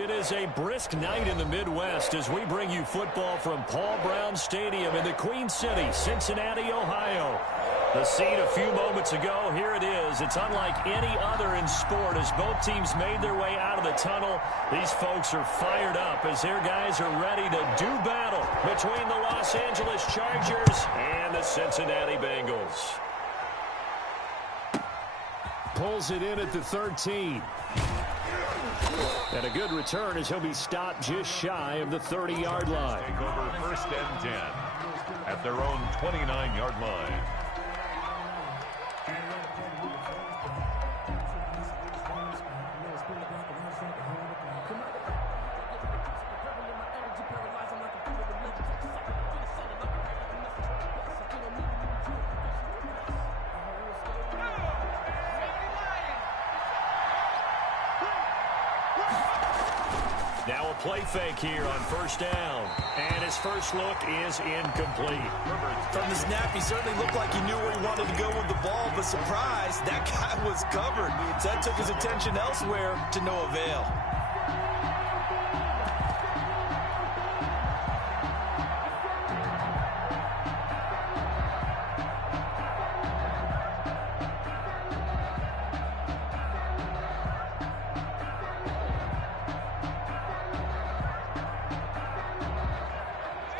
It is a brisk night in the Midwest as we bring you football from Paul Brown Stadium in the Queen City, Cincinnati, Ohio. The scene a few moments ago, here it is. It's unlike any other in sport as both teams made their way out of the tunnel. These folks are fired up as their guys are ready to do battle between the Los Angeles Chargers and the Cincinnati Bengals. Pulls it in at the 13. And a good return as he'll be stopped just shy of the 30-yard line. Take over 1st and 10 at their own 29-yard line. Now a play fake here on 1st down. And his first look is incomplete. From the snap, he certainly looked like he knew where he wanted to go with the ball, but surprise, that guy was covered. So that took his attention elsewhere to no avail.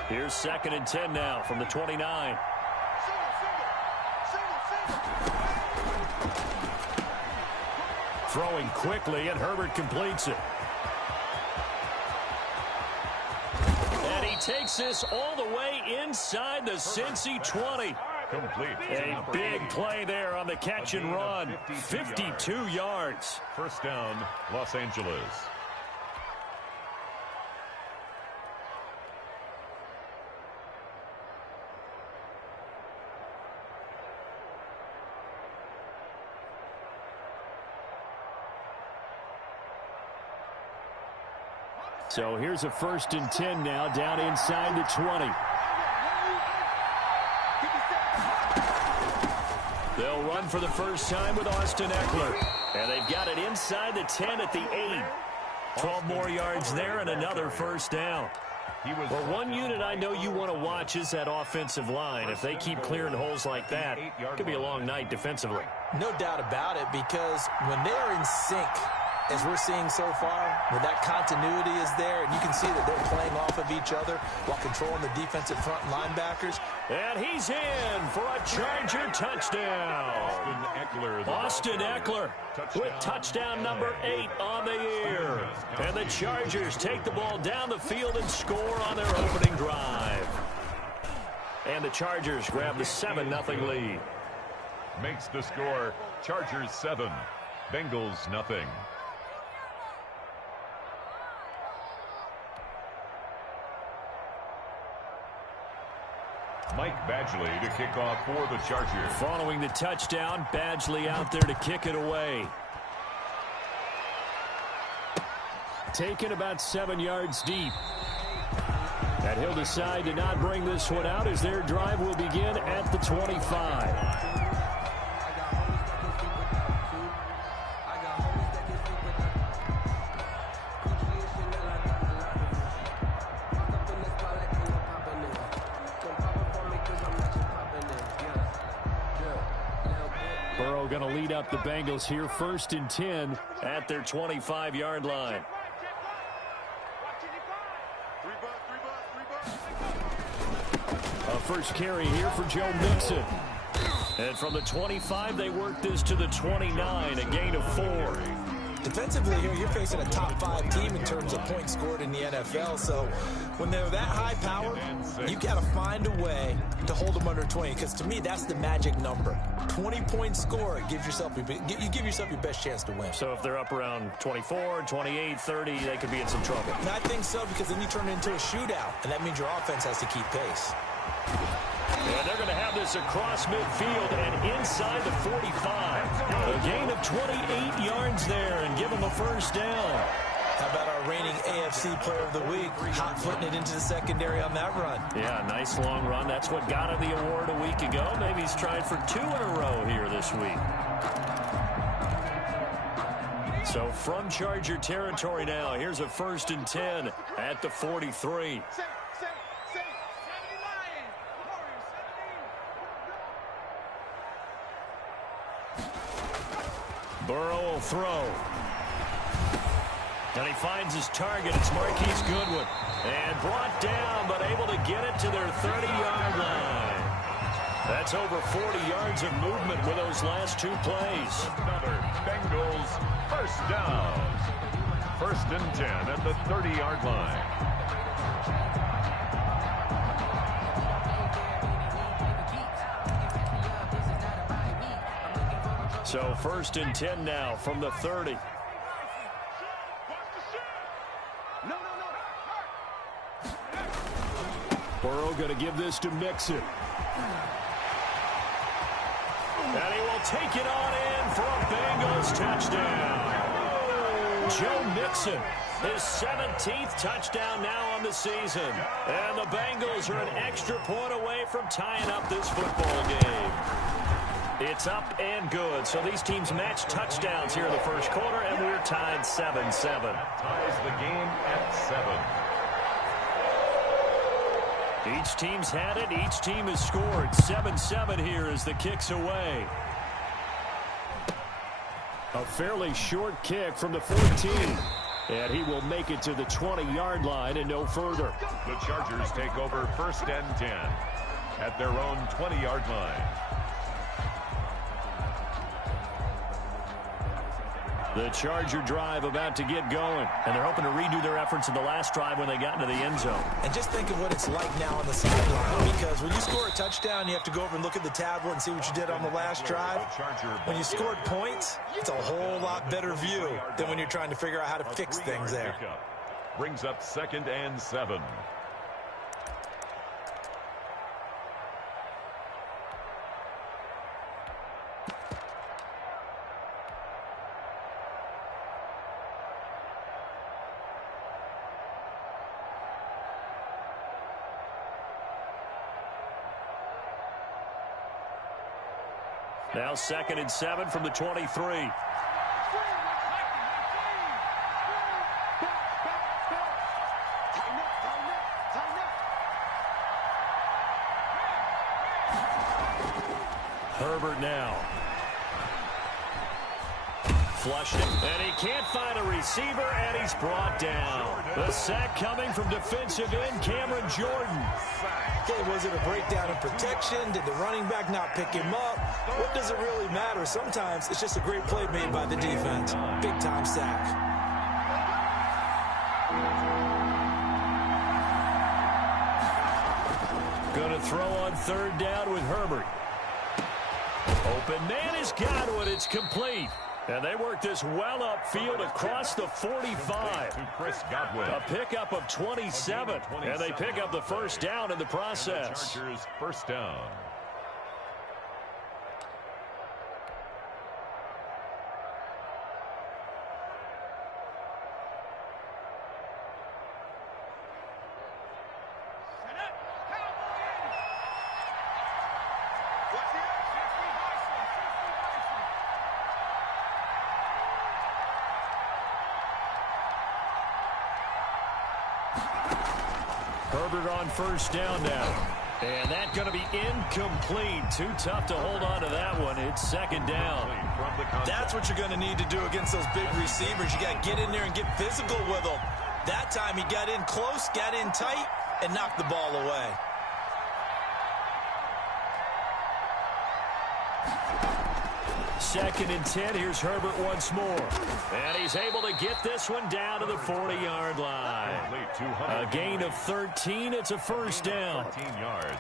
Here's 2nd and 10 now from the 29. Throwing quickly, and Herbert completes it. And he takes this all the way inside the Cincy 20. Complete. A big play there on the catch and run. 52 yards. 1st down, Los Angeles. So here's a 1st and 10 now down inside the 20. They'll run for the first time with Austin Eckler. And they've got it inside the 10 at the 8. 12 more yards there and another 1st down. Well, one unit I know you want to watch is that offensive line. If they keep clearing holes like that, it could be a long night defensively. No doubt about it, because when they're in sync, as we're seeing so far, where that continuity is there, and you can see that they're playing off of each other while controlling the defensive front linebackers. And he's in for a Charger touchdown. Austin Eckler with touchdown number 8 on the year. And the Chargers take the ball down the field and score on their opening drive. And the Chargers grab the 7-0 lead. Makes the score Chargers 7, Bengals nothing. Mike Badgley to kick off for the Chargers. Following the touchdown, Badgley out there to kick it away. Taken about 7 yards deep. And he'll decide to not bring this one out as their drive will begin at the 25. Going to lead up the Bengals here, 1st and 10 at their 25-yard line. A first carry here for Joe Mixon. And from the 25, they work this to the 29, a gain of 4. Defensively here, you're facing a top 5 team in terms of points scored in the NFL. So when they're that high power, you got to find a way to hold them under 20. Because to me, that's the magic number. 20 points scored gives yourself you give yourself your best chance to win. So if they're up around 24, 28, 30, they could be in some trouble. And I think so, because then you turn it into a shootout, and that means your offense has to keep pace. And they're going to have this across midfield and inside the 45. A gain of 28 yards there and give them a 1st down. How about our reigning AFC Player of the Week, hot-footing it into the secondary on that run? Yeah, nice long run. That's what got him the award a week ago. Maybe he's trying for 2 in a row here this week. So from Charger territory now, here's a 1st and 10 at the 43. Burrow will throw. And he finds his target. It's Marquise Goodwin. And brought down, but able to get it to their 30-yard line. That's over 40 yards of movement with those last 2 plays. Another Bengals first down. 1st and 10 at the 30-yard line. So 1st and 10 now from the 30. Burrow going to give this to Mixon. And he will take it on in for a Bengals touchdown. Joe Mixon, his 17th touchdown now on the season. And the Bengals are an extra point away from tying up this football game. It's up and good. So these teams match touchdowns here in the first quarter, and we're tied 7-7. Ties the game at 7. Each team's had it. Each team has scored. 7-7 here as the kick's away. A fairly short kick from the 14. And he will make it to the 20-yard line and no further. The Chargers take over 1st and 10 at their own 20-yard line. The Charger drive about to get going. And they're hoping to redo their efforts in the last drive when they got into the end zone. And just think of what it's like now on the sideline, because when you score a touchdown, you have to go over and look at the tablet and see what you did on the last drive. When you scored points, it's a whole lot better view than when you're trying to figure out how to fix things there. Brings up 2nd and 7. Now 2nd and 7 from the 23. Herbert now. Flushing, and he can't find a receiver, and he's brought down. The sack coming from defensive end Cameron Jordan. Okay, was it a breakdown in protection? Did the running back not pick him up? What does it really matter? Sometimes it's just a great play made by the defense. Big-time sack. Going to throw on 3rd down with Herbert. Open man has got it. It's complete. And they work this well upfield across the 45. To Chris Godwin. A pickup of 27. And they pick up the 1st down in the process. Chargers 1st down. Herbert on 1st down now. And that's going to be incomplete. Too tough to hold on to that one. It's 2nd down. That's what you're going to need to do against those big receivers. You got to get in there and get physical with them. That time he got in close, got in tight, and knocked the ball away. Second and 10. Here's Herbert once more. And he's able to get this one down to the 40-yard line. A gain of 13. It's a 1st down.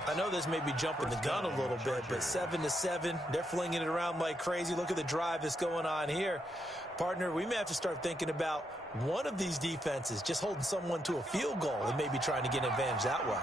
I know this may be jumping the gun a little bit, but 7-7, they're flinging it around like crazy. Look at the drive that's going on here. Partner, we may have to start thinking about one of these defenses just holding someone to a field goal and maybe trying to get an advantage that way.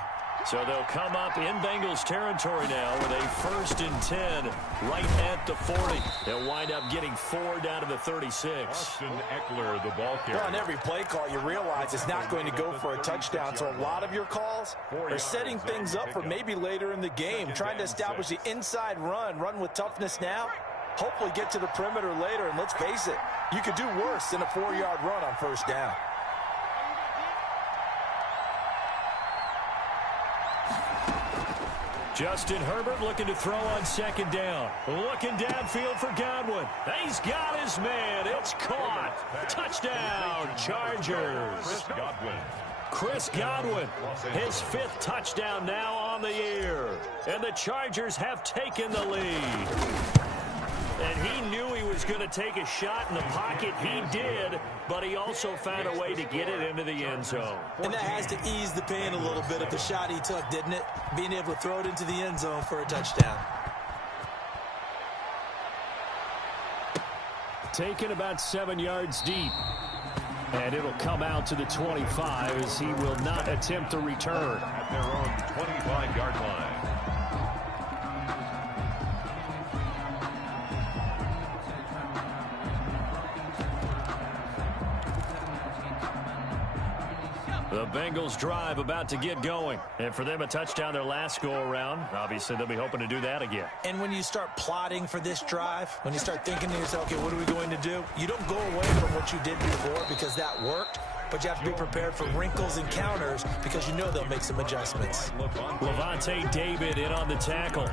So they'll come up in Bengals territory now with a 1st and 10 right at the 40. They'll wind up getting 4 down to the 36. Austin Eckler, the ball carrier. Well, on every play call, you realize it's not going to go for a touchdown. So a lot of your calls are setting things up for maybe later in the game, trying to establish the inside run with toughness now, hopefully get to the perimeter later, and let's face it, you could do worse than a 4-yard run on first down. Justin Herbert looking to throw on second down. Looking downfield for Godwin. He's got his man. It's caught. Touchdown, Chargers. Chris Godwin, his 5th touchdown now on the year. And the Chargers have taken the lead. And he knew he was going to take a shot in the pocket. He did, but he also found a way to get it into the end zone. And that has to ease the pain a little bit of the shot he took, didn't it? Being able to throw it into the end zone for a touchdown. Taken about 7 yards deep. And it'll come out to the 25 as he will not attempt to return. At their own 25-yard line. The Bengals drive about to get going. And for them, a touchdown their last go-around. Obviously, they'll be hoping to do that again. And when you start plotting for this drive, when you start thinking to yourself, okay, what are we going to do? You don't go away from what you did before because that worked. But you have to be prepared for wrinkles and counters because you know they'll make some adjustments. Levante David in on the tackle.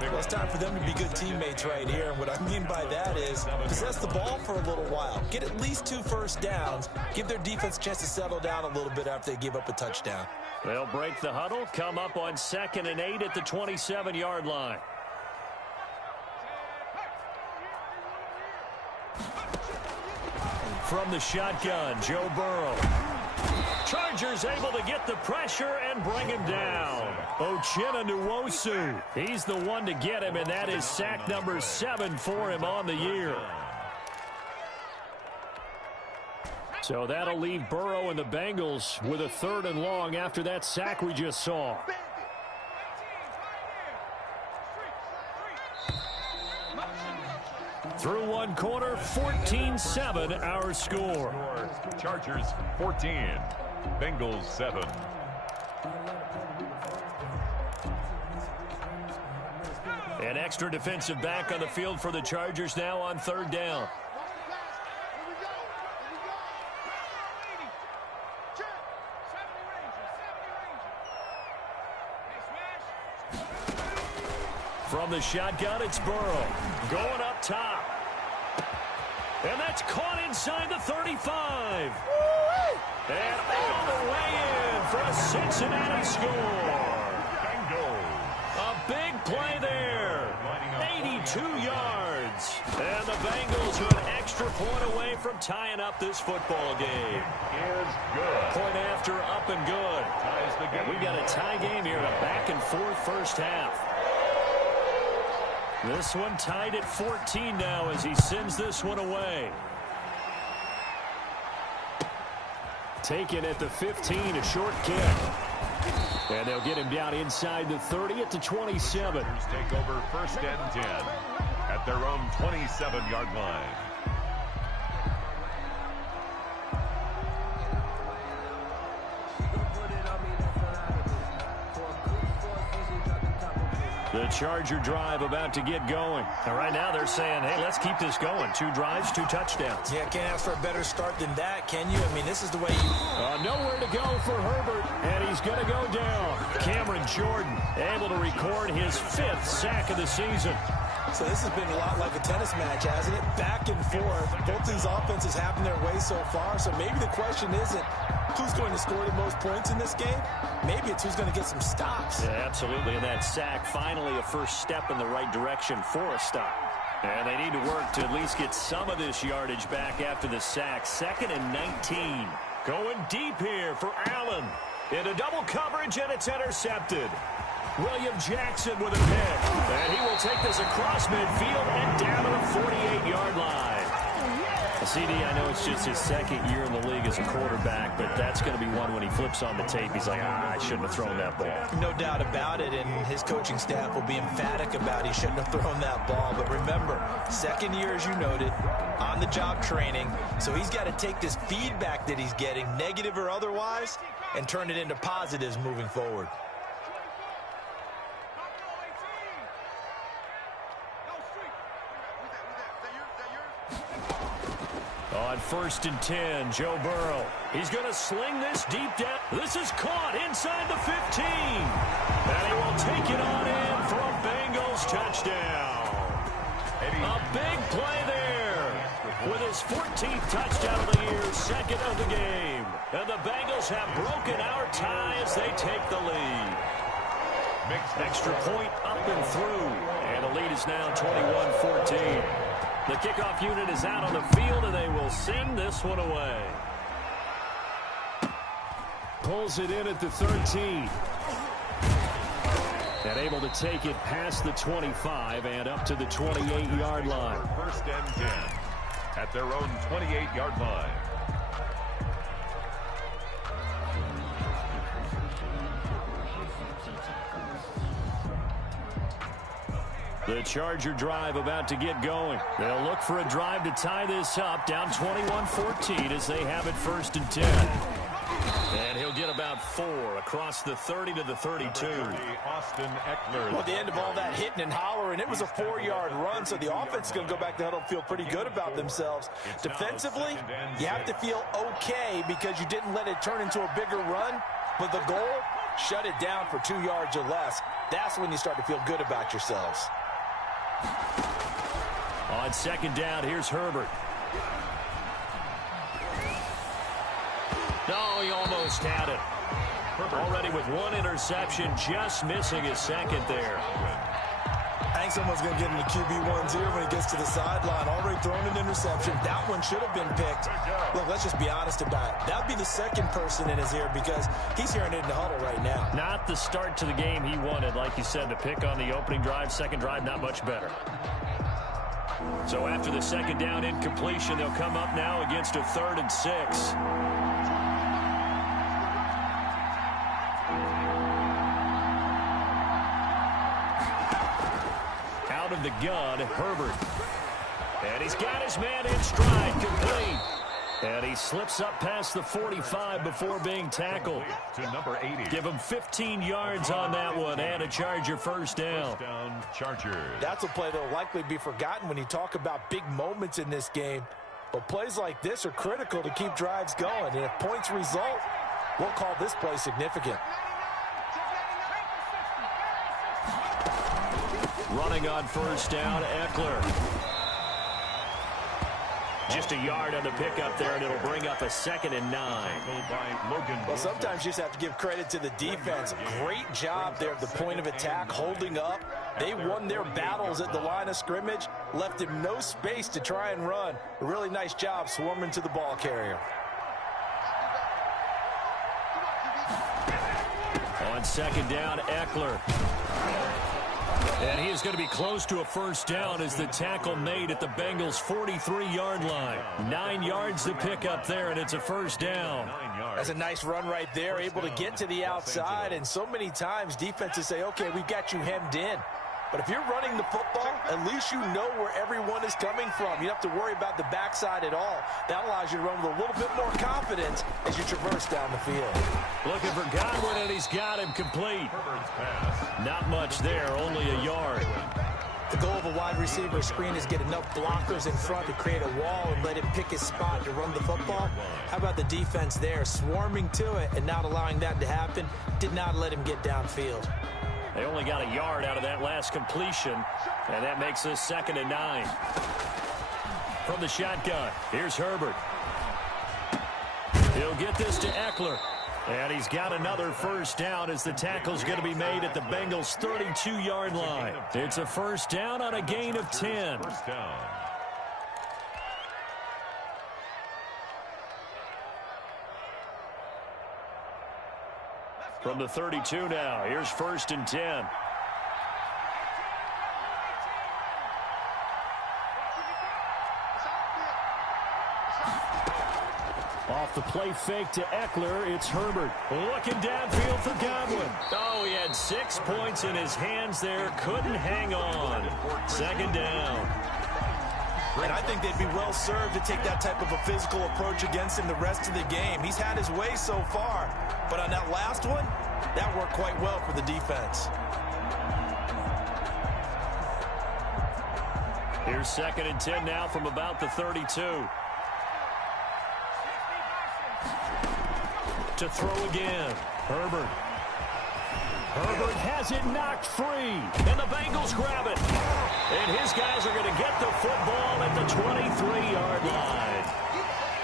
Well, it's time for them to be good teammates right here. And what I mean by that is possess the ball for a little while. Get at least 2 first downs. Give their defense a chance to settle down a little bit after they give up a touchdown. They'll break the huddle, come up on 2nd and 8 at the 27-yard line. From the shotgun, Joe Burrow. Chargers able to get the pressure and bring him down. Uchenna Nwosu. He's the one to get him, and that is sack number 7 for him on the year. So that'll leave Burrow and the Bengals with a 3rd and long after that sack we just saw. Through one quarter, 14-7 our score. Chargers 14, Bengals 7. An extra defensive back on the field for the Chargers now on 3rd down. From the shotgun, it's Burrow. Going up top. And that's caught inside the 35. And all the way in for a Cincinnati score. A big play there. 82 yards. And the Bengals are an extra point away from tying up this football game. Is good. Point after, up and good. Ties the game. We've got a tie game here in a back-and-forth first half. This one tied at 14 now as he sends this one away. Taken at the 15, a short kick. And they'll get him down inside the 30 at the 27. Take over 1st and 10 at their own 27-yard line. The Charger drive about to get going. And right now they're saying, hey, let's keep this going. 2 drives, 2 touchdowns. Yeah, can't ask for a better start than that, can you? I mean, this is the way you... Nowhere to go for Herbert, and he's going to go down. Cameron Jordan able to record his 5th sack of the season. So this has been a lot like a tennis match, hasn't it? Back and forth. Both these offenses having their way so far. So maybe the question isn't who's going to score the most points in this game. Maybe it's who's going to get some stops. Yeah, absolutely. And that sack, finally a first step in the right direction for a stop. And they need to work to at least get some of this yardage back after the sack. 2nd and 19. Going deep here for Allen. Into double coverage, and it's intercepted. William Jackson with a pick. And he will take this across midfield and down to the 48-yard line. CD, I know it's just his 2nd year in the league as a quarterback, but that's going to be one when he flips on the tape. He's like, I shouldn't have thrown that ball. No doubt about it, and his coaching staff will be emphatic about he shouldn't have thrown that ball. But remember, 2nd year, as you noted, on-the-job training. So he's got to take this feedback that he's getting, negative or otherwise, and turn it into positives moving forward. On 1st and 10, Joe Burrow. He's going to sling this deep down. This is caught inside the 15. And he will take it on in for a Bengals touchdown. A big play there with his 14th touchdown of the year, second of the game. And the Bengals have broken our tie as they take the lead. Extra point up and through. And the lead is now 21-14. The kickoff unit is out on the field, and they will send this one away. Pulls it in at the 13. And able to take it past the 25 and up to the 28-yard line. 1st and 10 at their own 28-yard line. The Charger drive about to get going. They'll look for a drive to tie this up, down 21-14 as they have it 1st and 10. And he'll get about 4 across the 30 to the 32. Austin Eckler. Well, at the end of all that hitting and hollering, it was a 4-yard run, so the offense is going to go back to huddle and feel pretty good about themselves. Defensively, you have to feel okay because you didn't let it turn into a bigger run, but the goal, shut it down for 2 yards or less. That's when you start to feel good about yourselves. On 2nd down, here's Herbert. No, he almost had it. Already with 1 interception, just missing his 2nd there. I think someone's going to get in the QB1's ear when he gets to the sideline. Already thrown an interception. That one should have been picked. Look, let's just be honest about it. That would be the 2nd person in his ear because he's hearing it in the huddle right now. Not the start to the game he wanted. Like you said, the pick on the opening drive, 2nd drive, not much better. So after the 2nd down incompletion, they'll come up now against a 3rd and 6. Out of the gun, Herbert. And he's got his man in stride, complete. And he slips up past the 45 before being tackled. To number 80. Give him 15 yards on that one and a Charger 1st down. Chargers. That's a play that will likely be forgotten when you talk about big moments in this game. But plays like this are critical to keep drives going. And if points result, we'll call this play significant. Running on 1st down, Eckler. Just a yard on the pickup there, and it'll bring up a 2nd and 9. Well, sometimes you just have to give credit to the defense. Great job there at the point of attack, holding up. They won their battles at the line of scrimmage, left him no space to try and run. A really nice job swarming to the ball carrier. On 2nd down, Eckler. And he is going to be close to a 1st down as the tackle made at the Bengals' 43-yard line. 9 yards to pick up there, and it's a 1st down. That's a nice run right there, able to get to the outside. And so many times defenses say, okay, we've got you hemmed in. But if you're running the football, at least you know where everyone is coming from. You don't have to worry about the backside at all. That allows you to run with a little bit more confidence as you traverse down the field. Looking for Godwin, and he's got him complete. Not much there, only a yard. The goal of a wide receiver screen is get enough blockers in front to create a wall and let him pick his spot to run the football. How about the defense there, swarming to it and not allowing that to happen? Did not let him get downfield. They only got a yard out of that last completion, and that makes this 2nd and 9. From the shotgun, here's Herbert. He'll get this to Eckler. And he's got another 1st down as the tackle's going to be made at the Bengals' 32-yard line. It's a 1st down on a gain of 10. 1st down. From the 32 now, here's 1st and 10. Off the play fake to Eckler, it's Herbert. Looking downfield for Godwin. Oh, he had 6 points in his hands there. Couldn't hang on. 2nd down. And I think they'd be well served to take that type of a physical approach against him the rest of the game. He's had his way so far. But on that last one, that worked quite well for the defense. Here's 2nd and 10 now from about the 32. To throw again. Herbert. Herbert has it knocked free. And the Bengals grab it. And his guys are going to get the football at the 23-yard line.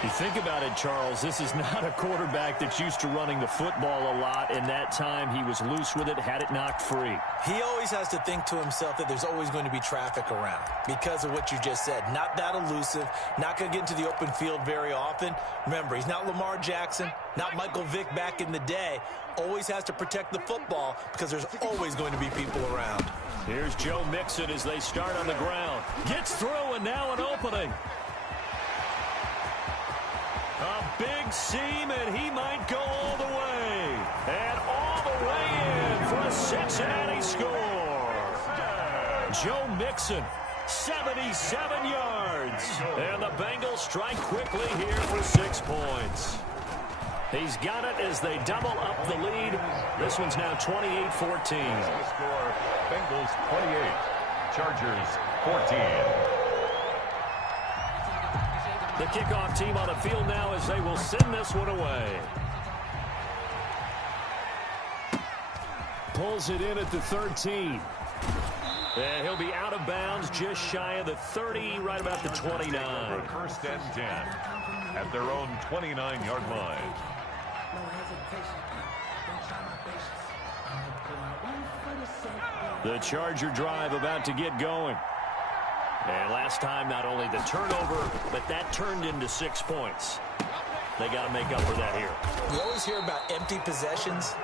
You think about it, Charles, this is not a quarterback that's used to running the football a lot, and that time he was loose with it, had it knocked free. He always has to think to himself that there's always going to be traffic around because of what you just said. Not that elusive, not going to get into the open field very often. Remember, he's not Lamar Jackson, not Michael Vick back in the day. Always has to protect the football because there's always going to be people around. Here's Joe Mixon as they start on the ground. Gets through, and now an opening. A big seam, and he might go all the way. And all the way in for a Cincinnati score. Joe Mixon, 77 yards. And the Bengals strike quickly here for 6 points. He's got it as they double up the lead. This one's now 28-14. Score, Bengals 28, Chargers 14. The kickoff team on the field now as they will send this one away. Pulls it in at the 13. And he'll be out of bounds just shy of the 30, right about the 29. First and 10 at their own 29-yard line. The Charger drive about to get going. And last time, not only the turnover, but that turned into 6 points. They got to make up for that here. We always hear about empty possessions,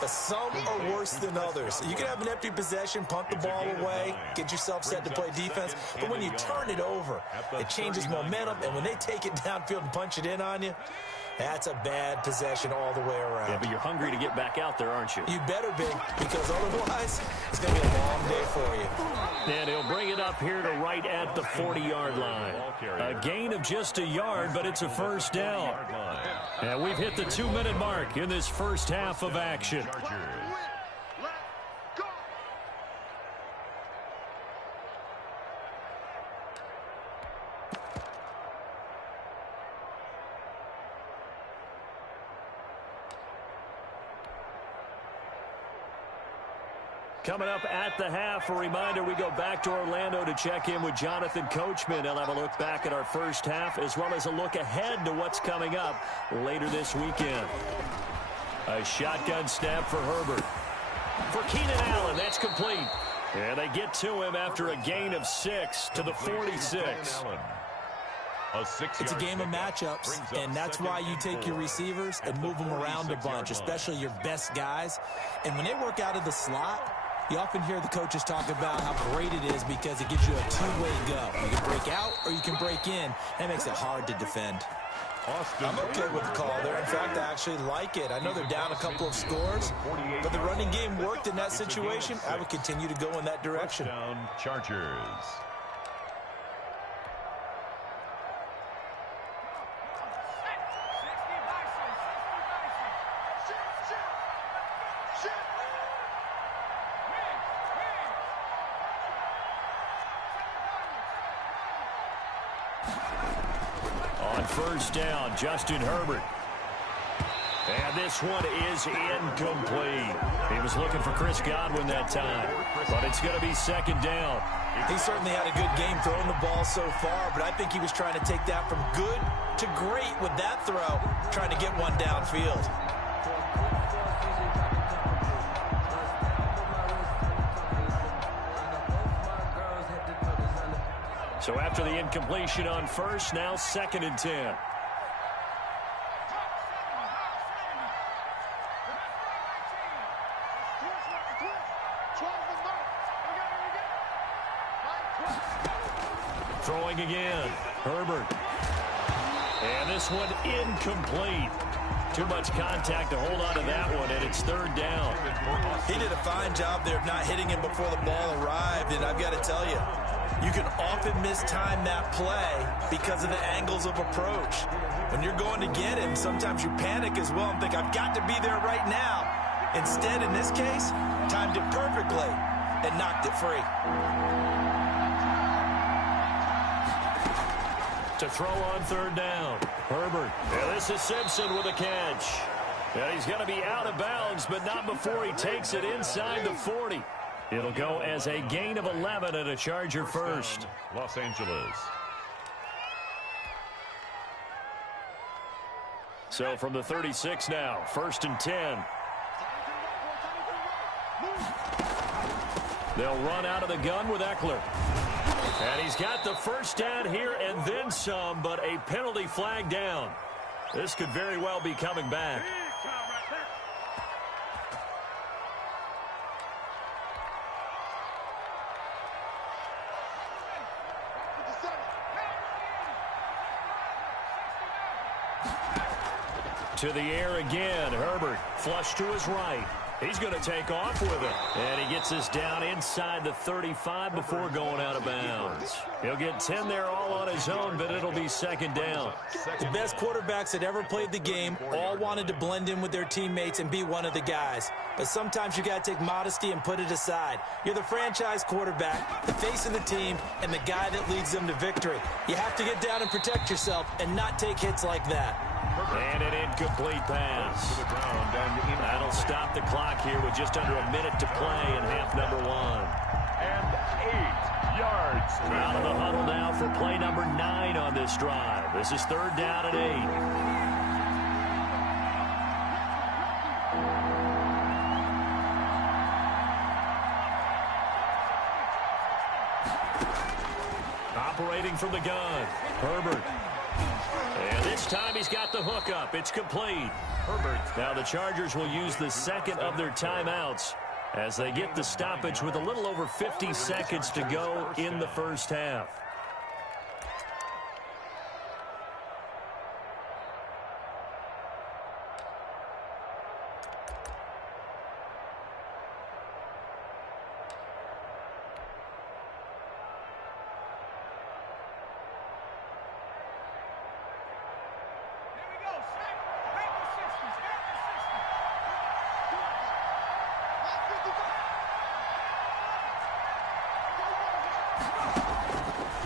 but some are worse than others. You can have an empty possession, punt the ball away, get yourself set to play defense, but when you turn it over, it changes momentum, and when they take it downfield and punch it in on you, that's a bad possession all the way around. Yeah, but you're hungry to get back out there, aren't you? You better be, because otherwise, it's going to be a long day for you. And he'll bring it up here to right at the 40-yard line. A gain of just a yard, but it's a first down. And we've hit the 2-minute mark in this first half of action. Coming up at the half, a reminder, we go back to Orlando to check in with Jonathan Coachman. He'll have a look back at our first half as well as a look ahead to what's coming up later this weekend. A shotgun snap for Herbert. For Keenan Allen, that's complete. And they get to him after a gain of 6 to the 46. It's a game of matchups, and that's why you take your receivers and move them around a bunch, especially your best guys. And when they work out of the slot, you often hear the coaches talk about how great it is because it gives you a two-way go. You can break out or you can break in. That makes it hard to defend. I'm okay with the call there. In fact, I actually like it. I know they're down a couple of scores, but the running game worked in that situation. I would continue to go in that direction. Chargers. First down, Justin Herbert. And this one is incomplete. He was looking for Chris Godwin that time, but it's going to be second down. He certainly had a good game throwing the ball so far, but I think he was trying to take that from good to great with that throw, trying to get one downfield. So after the incompletion on first, now second and 10. Throwing again, Herbert. And this one incomplete. Too much contact to hold on to that one, and it's third down. He did a fine job there of not hitting him before the ball arrived, and I've got to tell you, you can often mistime that play because of the angles of approach. When you're going to get him, sometimes you panic as well and think, I've got to be there right now. Instead, in this case, timed it perfectly and knocked it free. To throw on third down, Herbert. And this is Simpson with a catch. And he's going to be out of bounds, but not before he takes it inside the 40. It'll go as a gain of 11 and a Charger first. Los Angeles. So from the 36 now, 1st and 10. They'll run out of the gun with Eckler. And he's got the first down here and then some, but a penalty flag down. This could very well be coming back. To the air again. Herbert flush to his right. He's going to take off with it. And he gets us down inside the 35 before going out of bounds. He'll get 10 there all on his own, but it'll be 2nd down. The best quarterbacks that ever played the game all wanted to blend in with their teammates and be one of the guys. But sometimes you got to take modesty and put it aside. You're the franchise quarterback, the face of the team, and the guy that leads them to victory. You have to get down and protect yourself and not take hits like that. And an incomplete pass. That'll stop the clock here with just under a minute to play in half number 1. And 8 yards. Out of the huddle now for play number 9 on this drive. This is 3rd down and 8. Operating from the gun, Herbert. And this time he's got the hook up. It's complete. Herbert. Now the Chargers will use the 2nd of their timeouts as they get the stoppage with a little over 50 seconds to go in the first half.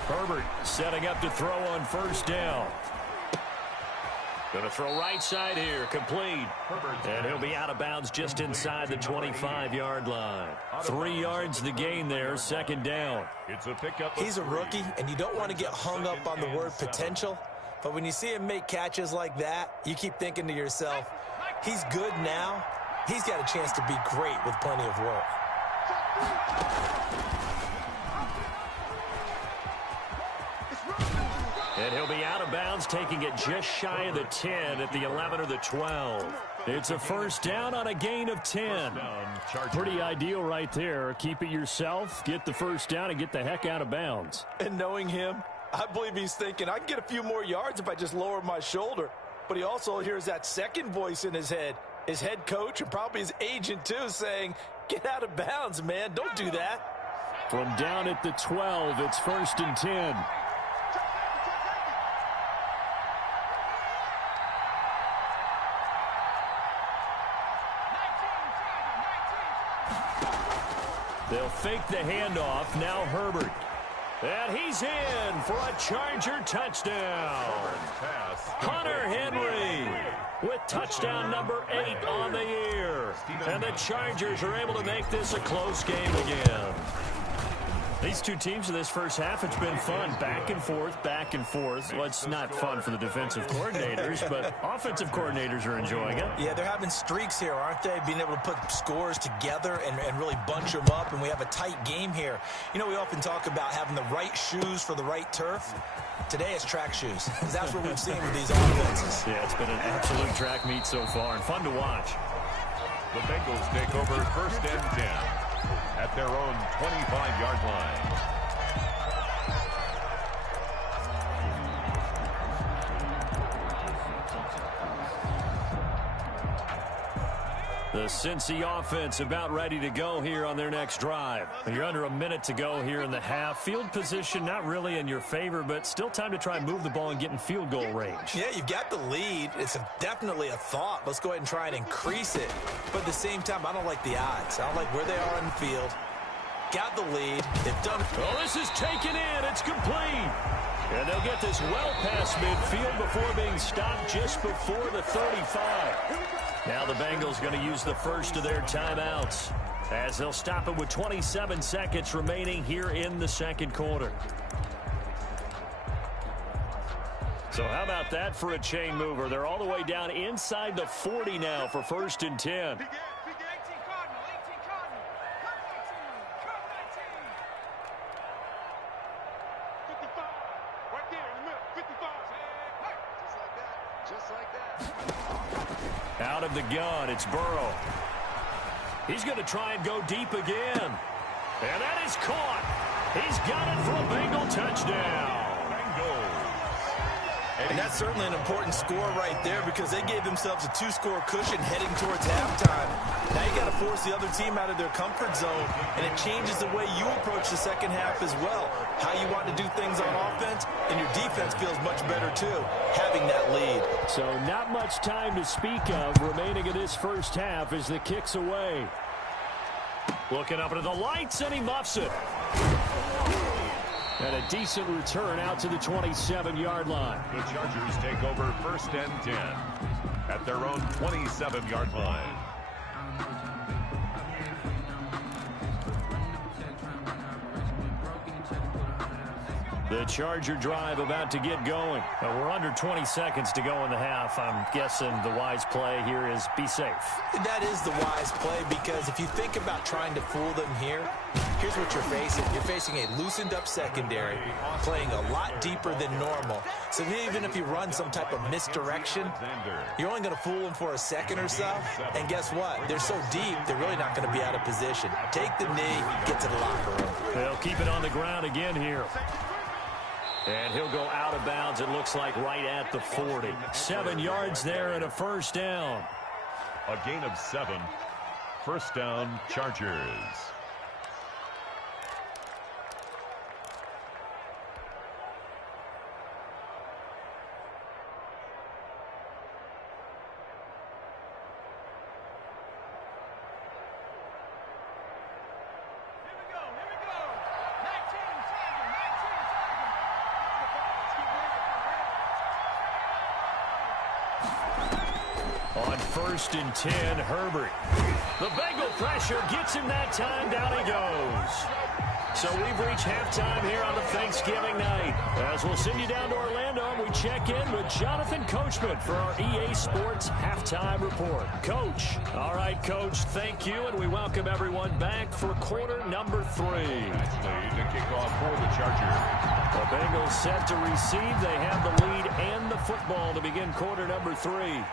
Herbert setting up to throw on 1st down. Going to throw right side here, complete. And he'll be out of bounds just inside the 25-yard line. 3 yards to gain there, 2nd down. It's a pickup. He's a rookie, and you don't want to get hung up on the word potential. But when you see him make catches like that, you keep thinking to yourself, he's good now. He's got a chance to be great with plenty of work. And he'll be out of bounds, taking it just shy of the 10 at the 11 or the 12. It's a 1st down on a gain of 10. Pretty ideal right there. Keep it yourself, get the 1st down, and get the heck out of bounds. And knowing him, I believe he's thinking, I can get a few more yards if I just lower my shoulder. But he also hears that second voice in his head, his head coach and probably his agent too, saying, get out of bounds, man. Don't do that. From down at the 12, it's 1st and 10. They'll fake the handoff. Now Herbert. And he's in for a Charger touchdown. Hunter Henry with touchdown number 8 on the year. And the Chargers are able to make this a close game again. These two teams in this first half, it's been fun. Back and forth, back and forth. Well, it's not fun for the defensive coordinators, but offensive coordinators are enjoying it. Yeah, they're having streaks here, aren't they? Being able to put scores together and really bunch them up, and we have a tight game here. You know, we often talk about having the right shoes for the right turf. Today it's track shoes, because that's what we've seen with these offenses. Yeah, it's been an absolute track meet so far, and fun to watch. The Bengals take over 1st and 10 at their own 25-yard line. The Cincy offense about ready to go here on their next drive. You're under a minute to go here in the half. Field position not really in your favor, but still time to try and move the ball and get in field goal range. Yeah, you've got the lead. It's definitely a thought. Let's go ahead and try and increase it. But at the same time, I don't like the odds. I don't like where they are on the field. Got the lead. They've done it. Oh, this is taken in. It's complete. And they'll get this well past midfield before being stopped just before the 35. Now the Bengals going to use the first of their timeouts as they'll stop it with 27 seconds remaining here in the second quarter. So how about that for a chain mover? They're all the way down inside the 40 now for 1st and 10. Out of the gun, it's Burrow. He's going to try and go deep again. And that is caught. He's got it for a Bengal touchdown. And that's certainly an important score right there because they gave themselves a 2-score cushion heading towards halftime. Now you got to force the other team out of their comfort zone, and it changes the way you approach the second half as well. How you want to do things on offense, and your defense feels much better too, having that lead. So not much time to speak of remaining in this first half as the kick's away. Looking up into the lights, and he muffs it. And a decent return out to the 27-yard line. The Chargers take over 1st and 10 at their own 27-yard line. The Charger drive about to get going. We're under 20 seconds to go in the half. I'm guessing the wise play here is be safe. That is the wise play because if you think about trying to fool them here, here's what you're facing. You're facing a loosened up secondary, playing a lot deeper than normal. So even if you run some type of misdirection, you're only going to fool them for a second or so. And guess what? They're so deep, they're really not going to be out of position. Take the knee, get to the locker room. They'll keep it on the ground again here. And he'll go out of bounds, it looks like, right at the 40. 7 yards there and a first down. A gain of 7. First down, Chargers. On 1st and 10, Herbert. The Bengal pressure gets him that time. Down he goes. So we've reached halftime here on the Thanksgiving night. As we'll send you down to Orlando, we check in with Jonathan Coachman for our EA Sports Halftime Report. Coach. All right, Coach, thank you, and we welcome everyone back for quarter number 3. The kickoff for the Chargers. The Bengals set to receive. They have the lead and the football to begin quarter number 3.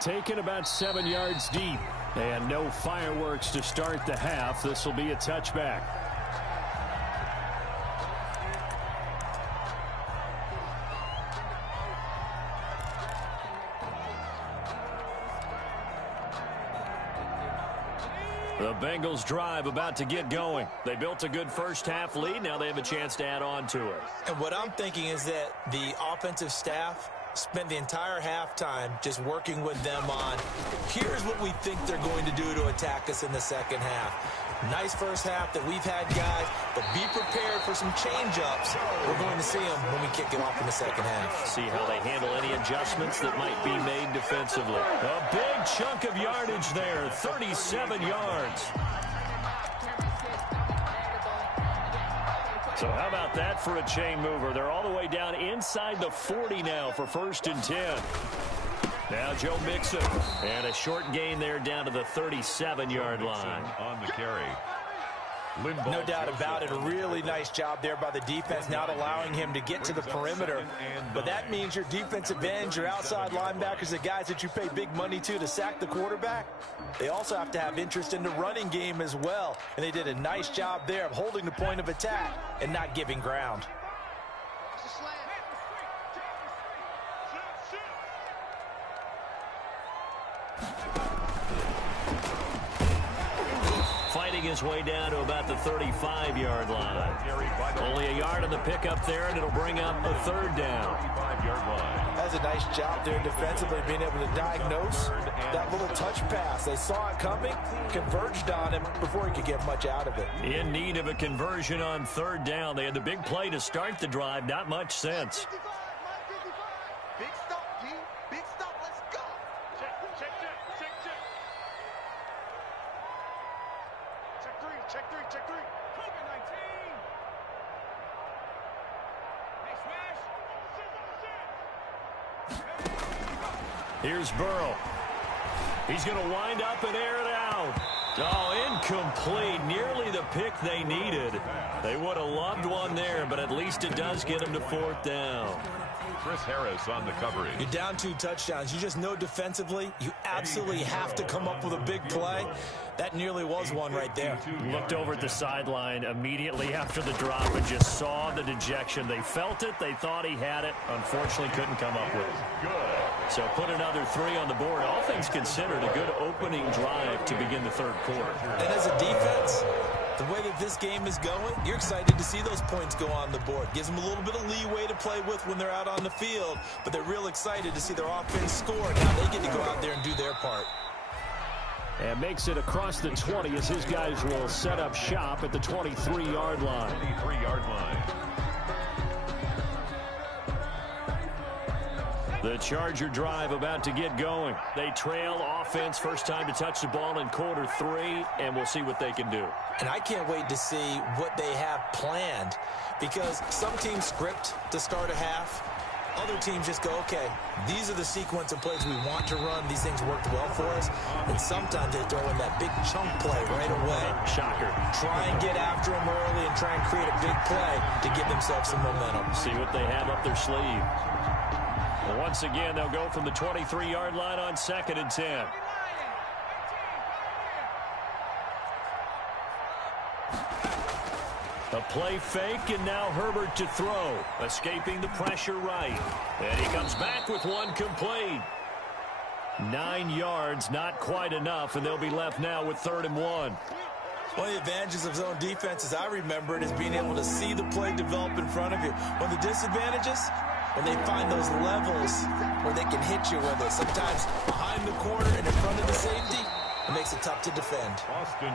Taken about 7 yards deep. And no fireworks to start the half. This will be a touchback. The Bengals drive about to get going. They built a good first half lead. Now they have a chance to add on to it. And what I'm thinking is that the offensive staff spent the entire halftime just working with them on, here's what we think they're going to do to attack us in the second half. Nice first half that we've had, guys, but be prepared for some change-ups. We're going to see them when we kick it off in the second half. See how they handle any adjustments that might be made defensively. A big chunk of yardage there, 37 yards. So how about that for a chain mover? They're all the way down inside the 40 now for 1st and 10. Now Joe Mixon. And a short gain there down to the 37-yard line. On the carry. No doubt about it. A really nice job there by the defense, not allowing him to get to the perimeter. But that means your defensive ends, your outside linebackers, the guys that you pay big money to sack the quarterback, they also have to have interest in the running game as well. And they did a nice job there of holding the point of attack and not giving ground. Fighting his way down to about the 35-yard line. Only a yard on the pickup there, and it'll bring up a 3rd down. That's a nice job there defensively, being able to diagnose that little touch pass. They saw it coming, converged on him before he could get much out of it. In need of a conversion on 3rd down. They had the big play to start the drive. Not much sense. Check three, check three. Cougar 19. Hey, smash. Here's Burrow. He's going to wind up and air it out. Oh, incomplete. Nearly the pick they needed. They would have loved one there, but at least it does get them to fourth down. Chris Harris on the coverage. You're down 2 touchdowns. You just know defensively you absolutely have to come up with a big play. That nearly was one right there. Looked over at the sideline immediately after the drop and just saw the dejection. They felt it. They thought he had it. Unfortunately, couldn't come up with it. Good. So put another 3 on the board. All things considered, a good opening drive to begin the third quarter. And as a defense, the way that this game is going, you're excited to see those points go on the board. Gives them a little bit of leeway to play with when they're out on the field, but they're real excited to see their offense score. Now they get to go out there and do their part. And makes it across the 20 as his guys will set up shop at the 23-yard line. 23-yard line. The Charger drive about to get going. They trail offense, first time to touch the ball in quarter 3, and we'll see what they can do. And I can't wait to see what they have planned, because some teams script to start a half. Other teams just go, okay, these are the sequence of plays we want to run. These things worked well for us. And sometimes they throw in that big chunk play right away. Shocker. Try and get after them early and try and create a big play to give themselves some momentum. See what they have up their sleeve. Well, once again, they'll go from the 23-yard line on 2nd and 10. A play fake, and now Herbert to throw. Escaping the pressure right. And he comes back with one complete. 9 yards, not quite enough, and they'll be left now with 3rd and 1. One of the advantages of zone defense, as I remember it, is being able to see the play develop in front of you. One of the disadvantages, when they find those levels where they can hit you with it, sometimes behind the corner and in front of the safety, it makes it tough to defend.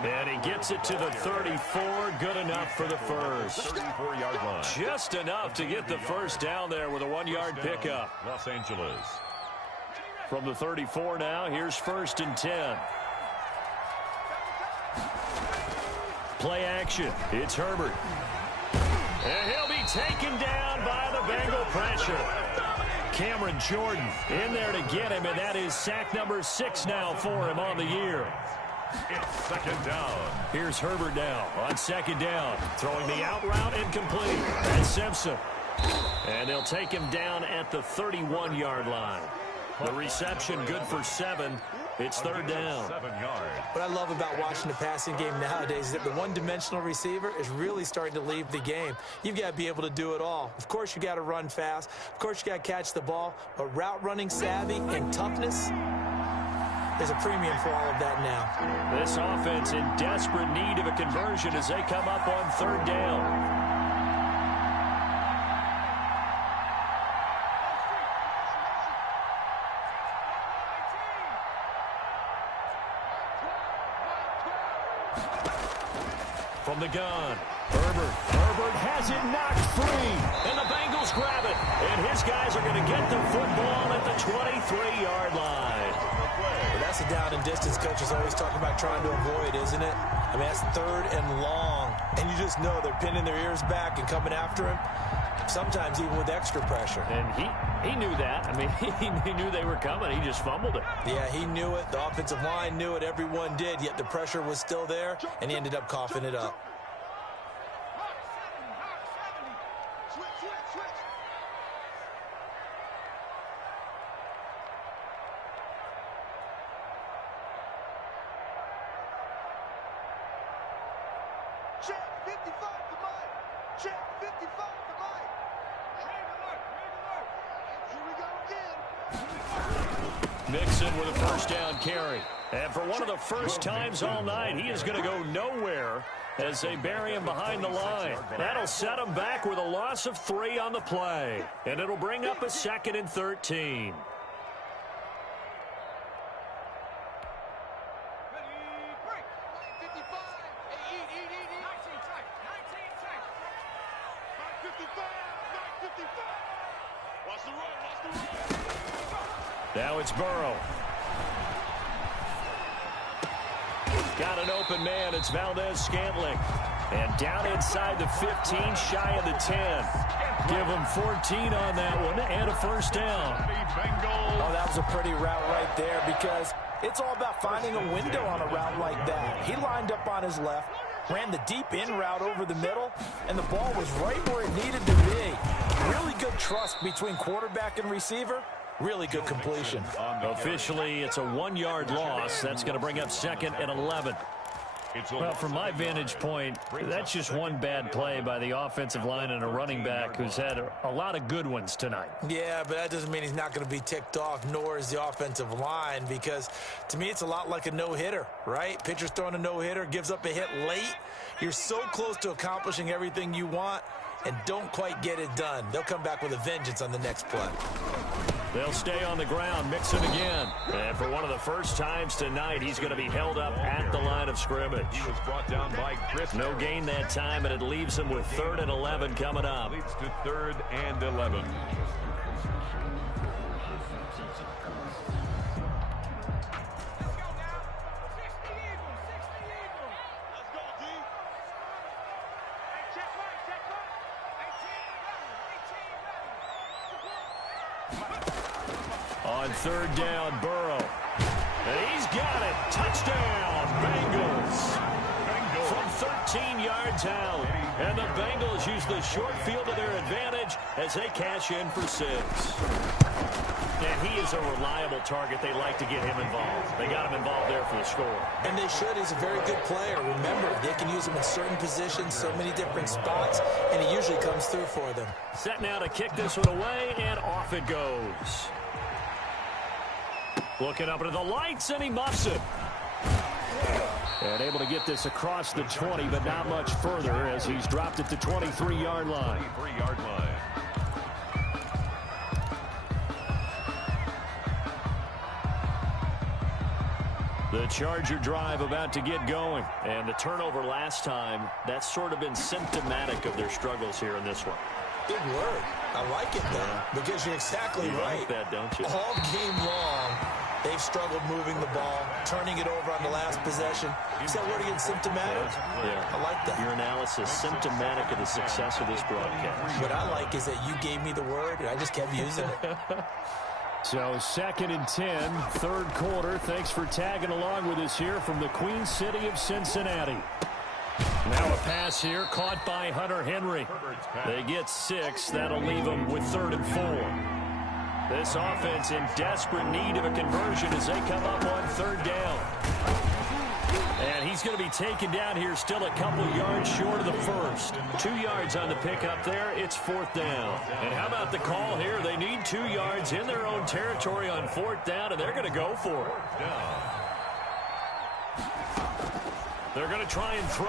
And he gets it to the 34. Good enough for the first. 34-yard line. Just enough to get the first down there with a 1-yard pickup. Los Angeles. From the 34 now, here's 1st and 10. Play action. It's Herbert. And he'll be taken down by the Bengal pressure. Cameron Jordan in there to get him, and that is sack number 6 now for him on the year. It's 2nd down. Here's Herbert now on 2nd down. Throwing the out route incomplete. That's Simpson. And they'll take him down at the 31-yard line. The reception good for 7. It's 3rd down. 7 yards. What I love about watching the passing game nowadays is that the one-dimensional receiver is really starting to leave the game. You've got to be able to do it all. Of course, you got to run fast. Of course, you got to catch the ball. But route running savvy and toughness, there's a premium for all of that now. This offense in desperate need of a conversion as they come up on 3rd down. From the gun, Herbert has it knocked free, and the Bengals grab it, and his guys are going to get the football at the 23-yard line. Well, that's the down and distance coaches always talk about trying to avoid, isn't it? I mean, that's 3rd and long, and you just know they're pinning their ears back and coming after him, sometimes even with extra pressure. And he knew that. I mean, he knew they were coming. He just fumbled it. Yeah, he knew it. The offensive line knew it. Everyone did, yet the pressure was still there, and he ended up coughing it up. Check 55 to Mike. Check 55 to Mike. Here we go again. Mixon with a first down carry. And for one of the first times all night, he is going to go nowhere as they bury him behind the line. That'll set him back with a loss of 3 on the play. And it'll bring up a 2nd and 13. Now it's Burrow. Got an open man. It's Valdez-Scantling. And down inside the 15, shy of the 10. Give him 14 on that one and a first down. Oh, that was a pretty route right there because it's all about finding a window on a route like that. He lined up on his left, ran the deep in route over the middle, and the ball was right where it needed to be. Really good trust between quarterback and receiver. Really good completion. Officially, it's a 1-yard loss. That's going to bring up 2nd and 11. Well, from my vantage point, that's just one bad play by the offensive line and a running back who's had a lot of good ones tonight. Yeah, but that doesn't mean he's not going to be ticked off, nor is the offensive line, because to me it's a lot like a no-hitter, right? Pitcher's throwing a no-hitter, gives up a hit late. You're so close to accomplishing everything you want and don't quite get it done. They'll come back with a vengeance on the next play. They'll stay on the ground, mix it again. And for one of the first times tonight, he's going to be held up at the line of scrimmage. He was brought down by Chris. No gain that time, and it leaves him with 3rd and 11 coming up. Leads to 3rd and 11. On 3rd down, Burrow. And he's got it. Touchdown, Bengals. From 13 yards out. And the Bengals use the short field to their advantage as they cash in for 6. And he is a reliable target. They like to get him involved. They got him involved there for the score. And they should. He's a very good player. Remember, they can use him in certain positions, so many different spots, and he usually comes through for them. Set now to kick this one away, and off it goes. Looking up into the lights, and he muffs it. And able to get this across the 20, but not much further as he's dropped it to 23-yard line. 23-yard line. The Charger drive about to get going. And the turnover last time, that's sort of been symptomatic of their struggles here in this one. Good word. I like it, though, because you're exactly right. Like that, don't you? All game long, they've struggled moving the ball, turning it over on the last possession. Is that word again, symptomatic? Yeah. I like that. Your analysis symptomatic of the success of this broadcast. What I like is that you gave me the word, and I just kept using it. So 2nd and 10, 3rd quarter. Thanks for tagging along with us here from the Queen City of Cincinnati. Now a pass here caught by Hunter Henry. They get 6. That'll leave them with 3rd and 4. This offense in desperate need of a conversion as they come up on 3rd down. And he's going to be taken down here still a couple yards short of the first. 2 yards on the pickup there. It's 4th down. And how about the call here? They need 2 yards in their own territory on 4th down, and they're going to go for it. They're going to try and throw.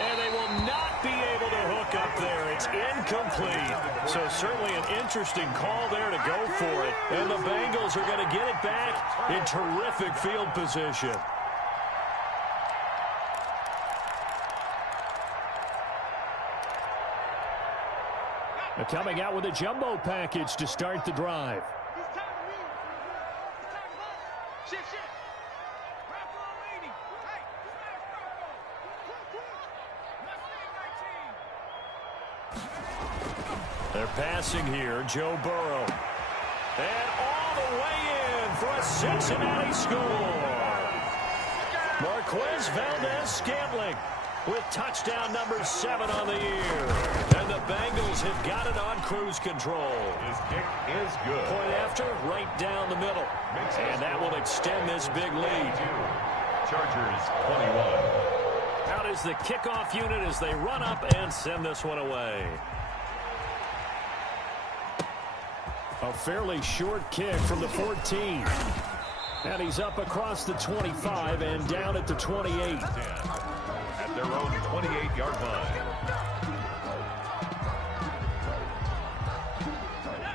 And they will not be able to hook up there. It's incomplete. So certainly an interesting call there to go for it. And the Bengals are going to get it back in terrific field position. They're coming out with a jumbo package to start the drive. They're passing here, Joe Burrow. And all the way in for a Cincinnati score. Marquez Valdez-Scantling with touchdown number 7 on the year. And the Bengals have got it on cruise control. His kick is good. Point after, right down the middle. And that will extend this big lead. Chargers 21. Out is the kickoff unit as they run up and send this one away. A fairly short kick from the 14. And he's up across the 25 and down at the 28. At their own 28-yard line.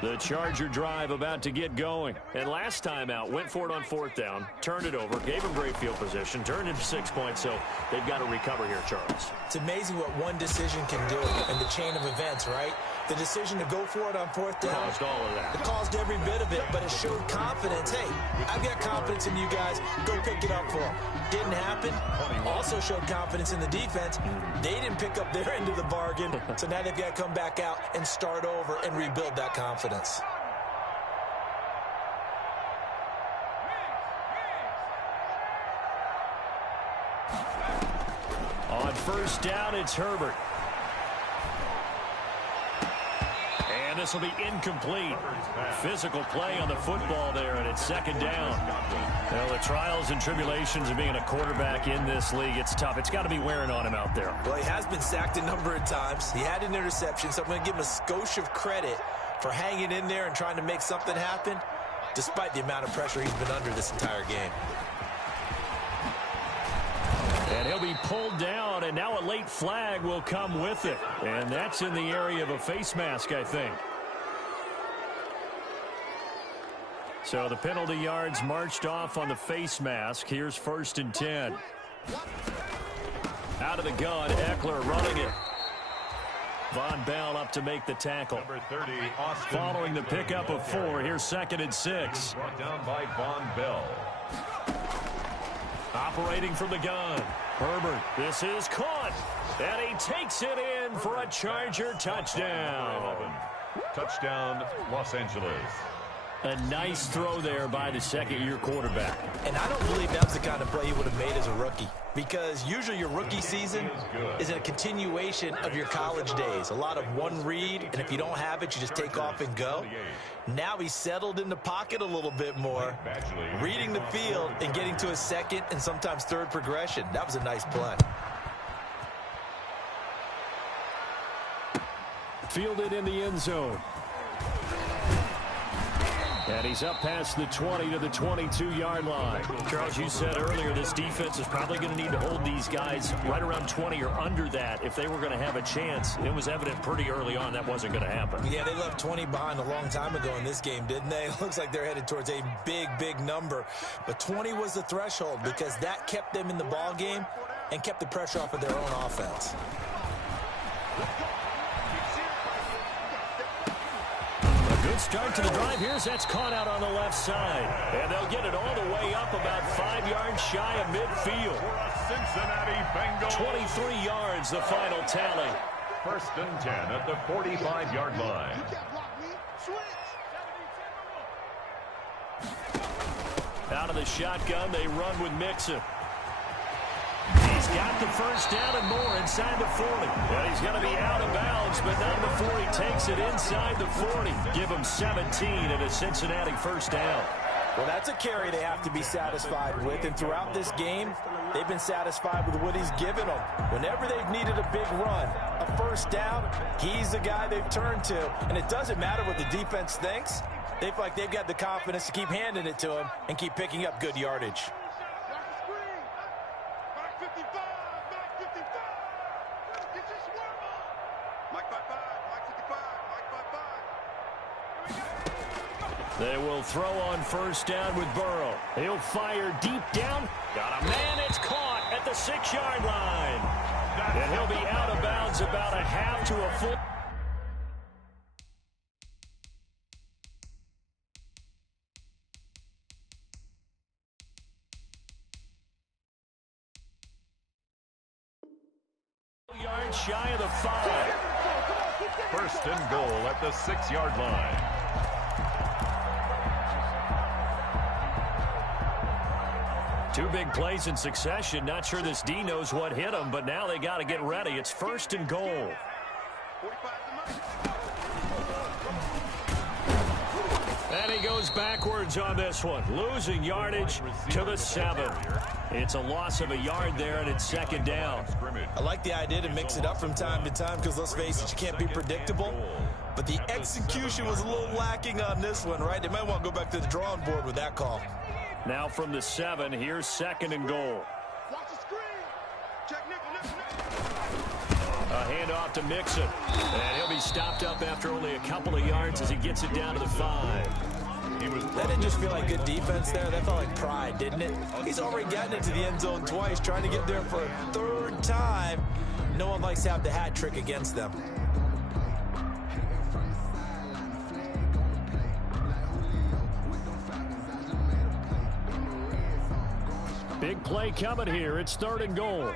The Charger drive about to get going. And last time out, went for it on 4th down, turned it over, gave him great field position, turned into 6 points, so they've got to recover here, Charles. It's amazing what one decision can do in the chain of events, right? The decision to go for it on fourth down caused all of that. It caused every bit of it, but it showed confidence. Hey, I've got confidence in you guys. Go pick it up for them. Didn't happen. Also showed confidence in the defense. They didn't pick up their end of the bargain, so now they've got to come back out and start over and rebuild that confidence. On first down, it's Herbert. And this will be incomplete. Physical play on the football there, and it's second down. Well, the trials and tribulations of being a quarterback in this league, it's tough. It's got to be wearing on him out there. Well, he has been sacked a number of times. He had an interception, so I'm going to give him a skosh of credit for hanging in there and trying to make something happen, despite the amount of pressure he's been under this entire game. And he'll be pulled down, and now a late flag will come with it. And that's in the area of a face mask, I think. So the penalty yards marched off on the face mask. Here's first and 10. Out of the gun, Eckler running it. Von Bell up to make the tackle. Number 30, Austin. Following the pickup of 4, here's second and 6. Brought down by Von Bell. Operating from the gun. Herbert, this is caught. And he takes it in for a Charger touchdown. 11. Touchdown, Los Angeles. A nice throw there by the second-year quarterback. And I don't believe that was the kind of play he would have made as a rookie, because usually your rookie season is a continuation of your college days. A lot of one read, and if you don't have it, you just take off and go. Now he's settled in the pocket a little bit more, reading the field and getting to a second and sometimes third progression. That was a nice play. Fielded in the end zone. And he's up past the 20 to the 22-yard line. Charles, you said earlier this defense is probably going to need to hold these guys right around 20 or under that if they were going to have a chance. It was evident pretty early on that wasn't going to happen. Yeah, they left 20 behind a long time ago in this game, didn't they? It looks like they're headed towards a big, big number. But 20 was the threshold because that kept them in the ball game and kept the pressure off of their own offense. Good start to the drive. That's caught out on the left side. And they'll get it all the way up about 5 yards shy of midfield. For a Cincinnati Bengals. 23 yards, the final tally. First and 10 at the 45-yard line. Out of the shotgun, they run with Mixon. He's got the first down and more inside the 40. Well, he's going to be out of bounds, but not before he takes it inside the 40. Give him 17 and a Cincinnati first down. Well, that's a carry they have to be satisfied with, and throughout this game, they've been satisfied with what he's given them. Whenever they've needed a big run, a first down, he's the guy they've turned to, and it doesn't matter what the defense thinks. They feel like they've got the confidence to keep handing it to him and keep picking up good yardage. They will throw on first down with Burrow. He'll fire deep down. Got a man. It's caught at the 6-yard line. And he'll be out of bounds about a half to a full. Yards shy of the 5. First and goal at the 6-yard line. Two big plays in succession. Not sure this D knows what hit him, but now they got to get ready. It's first and goal. And he goes backwards on this one, losing yardage to the 7. It's a loss of a yard there, and it's second down. I like the idea to mix it up from time to time because, let's face it, you can't be predictable. But the execution was a little lacking on this one, right? They might want to go back to the drawing board with that call. Now from the 7, here's second and goal. A handoff to Mixon. And he'll be stopped up after only a couple of yards as he gets it down to the 5. That didn't just feel like good defense there. That felt like pride, didn't it? He's already gotten into the end zone twice, trying to get there for a third time. No one likes to have the hat trick against them. Big play coming here. It's 3rd and goal.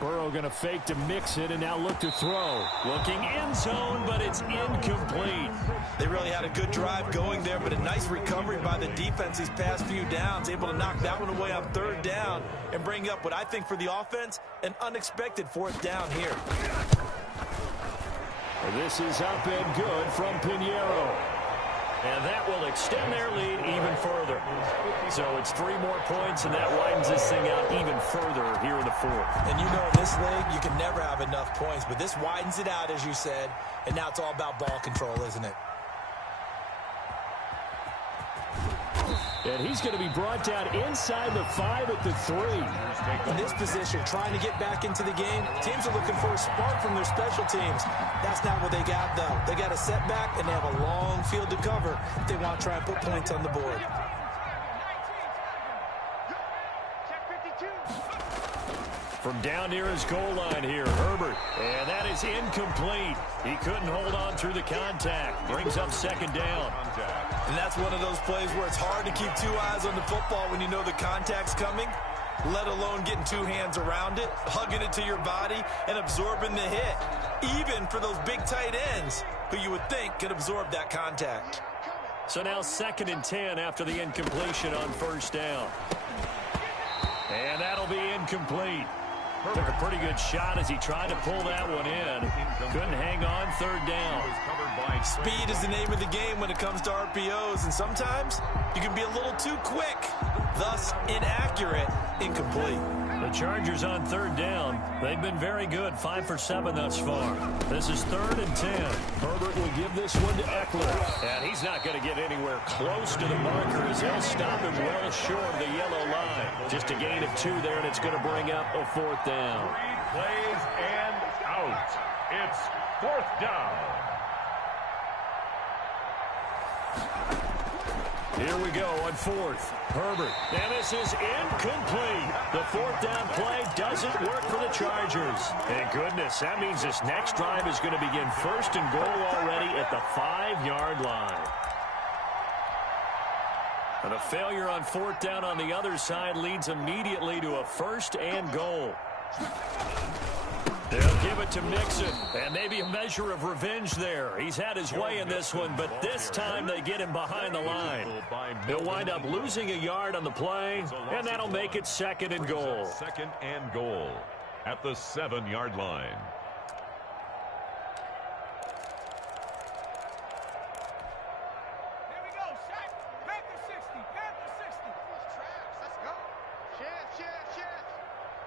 Burrow going to fake to mix it and now look to throw. Looking end zone, but it's incomplete. They really had a good drive going there, but a nice recovery by the defense these past few downs, able to knock that one away on 3rd down and bring up what I think for the offense, an unexpected 4th down here. This is up and good from Pinheiro. And that will extend their lead even further. So it's 3 more points, and that widens this thing out even further here in the 4th. And you know in this league, you can never have enough points, but this widens it out, as you said, and now it's all about ball control, isn't it? And he's going to be brought down inside the 5 at the 3. In this position, trying to get back into the game, teams are looking for a spark from their special teams. That's not what they got, though. They got a setback, and they have a long field to cover if they want to try and put points on the board. From down near his goal line here, Herbert. And that is incomplete. He couldn't hold on through the contact. Brings up 2nd down. And that's one of those plays where it's hard to keep 2 eyes on the football when you know the contact's coming, let alone getting 2 hands around it, hugging it to your body, and absorbing the hit. Even for those big tight ends who you would think could absorb that contact. So now 2nd and 10 after the incompletion on 1st down. And that'll be incomplete. Took a pretty good shot as he tried to pull that one in. Couldn't hang on 3rd down. Speed is the name of the game when it comes to RPOs, and sometimes you can be a little too quick, thus inaccurate, incomplete. The Chargers on 3rd down. They've been very good, 5 for 7 thus far. This is 3rd and 10. Herbert will give this one to Eckler. And he's not going to get anywhere close to the marker as he'll stop him well short of the yellow line. Just a gain of 2 there, and it's going to bring up a 4th down. 3 plays and out. It's 4th down. Here we go on 4th. Herbert. And this is incomplete. The 4th down play doesn't work for the Chargers. Thank goodness. That means this next drive is going to begin 1st and goal already at the 5-yard line. And a failure on 4th down on the other side leads immediately to a 1st and goal. They'll give it to Mixon, and maybe a measure of revenge there. He's had his way in this one, but this time they get him behind the line. He'll wind up losing a yard on the play, and that'll make it 2nd and goal. 2nd and goal at the 7-yard line. Here we go, Shaq. Panther 60, Panther 60. Let's go. Chef.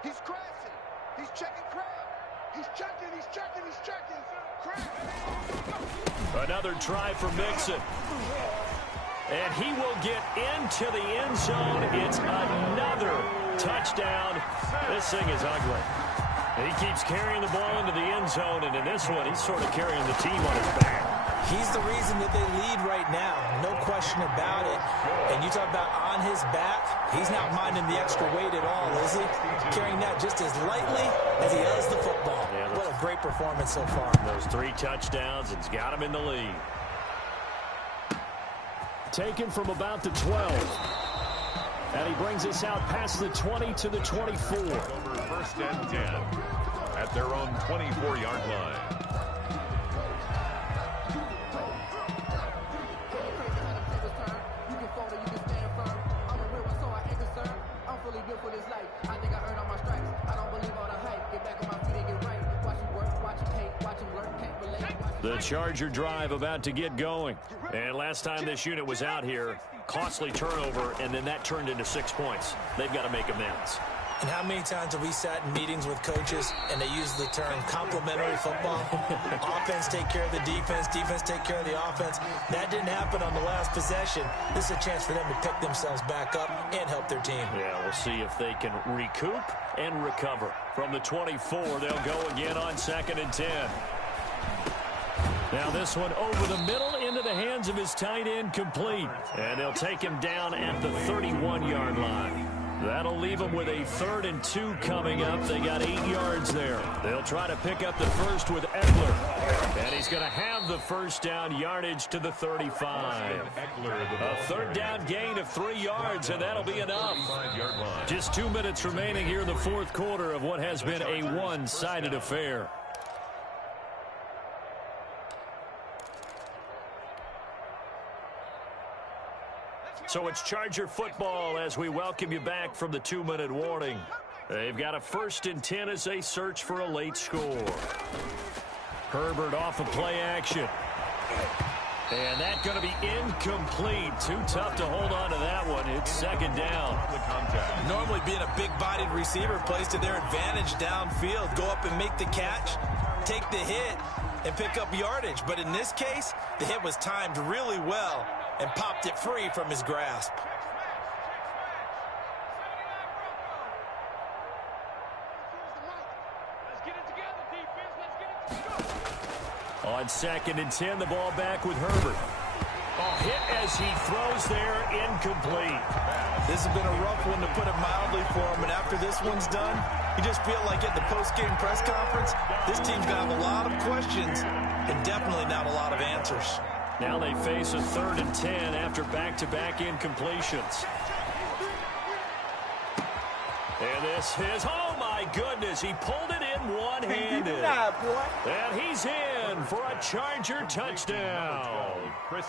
He's crashing. He's checking crab. He's checking. Crab. Another try for Mixon. And he will get into the end zone. It's another touchdown. This thing is ugly. And he keeps carrying the ball into the end zone, and in this one, he's sort of carrying the team on his back. He's the reason that they lead right now, no question about it. And you talk about on his back, he's not minding the extra weight at all, is he? Carrying that just as lightly as he does the football. Yeah, what a great performance so far. Those 3 touchdowns, it's got him in the lead. Taken from about the 12. And he brings us out past the 20 to the 24. Over 1st and 10 at their own 24-yard line. The Charger drive about to get going. And last time this unit was out here, costly turnover, and then that turned into 6 points. They've got to make amends. And how many times have we sat in meetings with coaches and they use the term complementary football? Offense take care of the defense, defense take care of the offense. That didn't happen on the last possession. This is a chance for them to pick themselves back up and help their team. Yeah, we'll see if they can recoup and recover. From the 24, they'll go again on 2nd and 10. Now this one over the middle into the hands of his tight end complete. And they'll take him down at the 31-yard line. That'll leave them with a 3rd and 2 coming up. They got 8 yards there. They'll try to pick up the first with Eckler. And he's going to have the first down yardage to the 35. A 3rd down gain of 3 yards, and that'll be enough. Just 2 minutes remaining here in the 4th quarter of what has been a one-sided affair. So it's Charger football as we welcome you back from the 2-minute warning. They've got a 1st and 10 as they search for a late score. Herbert off of play action. And that's going to be incomplete. Too tough to hold on to that one. It's 2nd down. Normally being a big-bodied receiver plays to their advantage downfield. Go up and make the catch, take the hit, and pick up yardage. But in this case, the hit was timed really well and popped it free from his grasp. On 2nd and 10, the ball back with Herbert. Hit as he throws there, incomplete. This has been a rough one, to put it mildly, for him. And after this one's done, you just feel like at the post-game press conference, this team's going to have a lot of questions and definitely not a lot of answers. Now they face a 3rd and 10 after back-to-back incompletions. And this is, oh my goodness, he pulled it in one-handed. And he's in for a Charger touchdown. Chris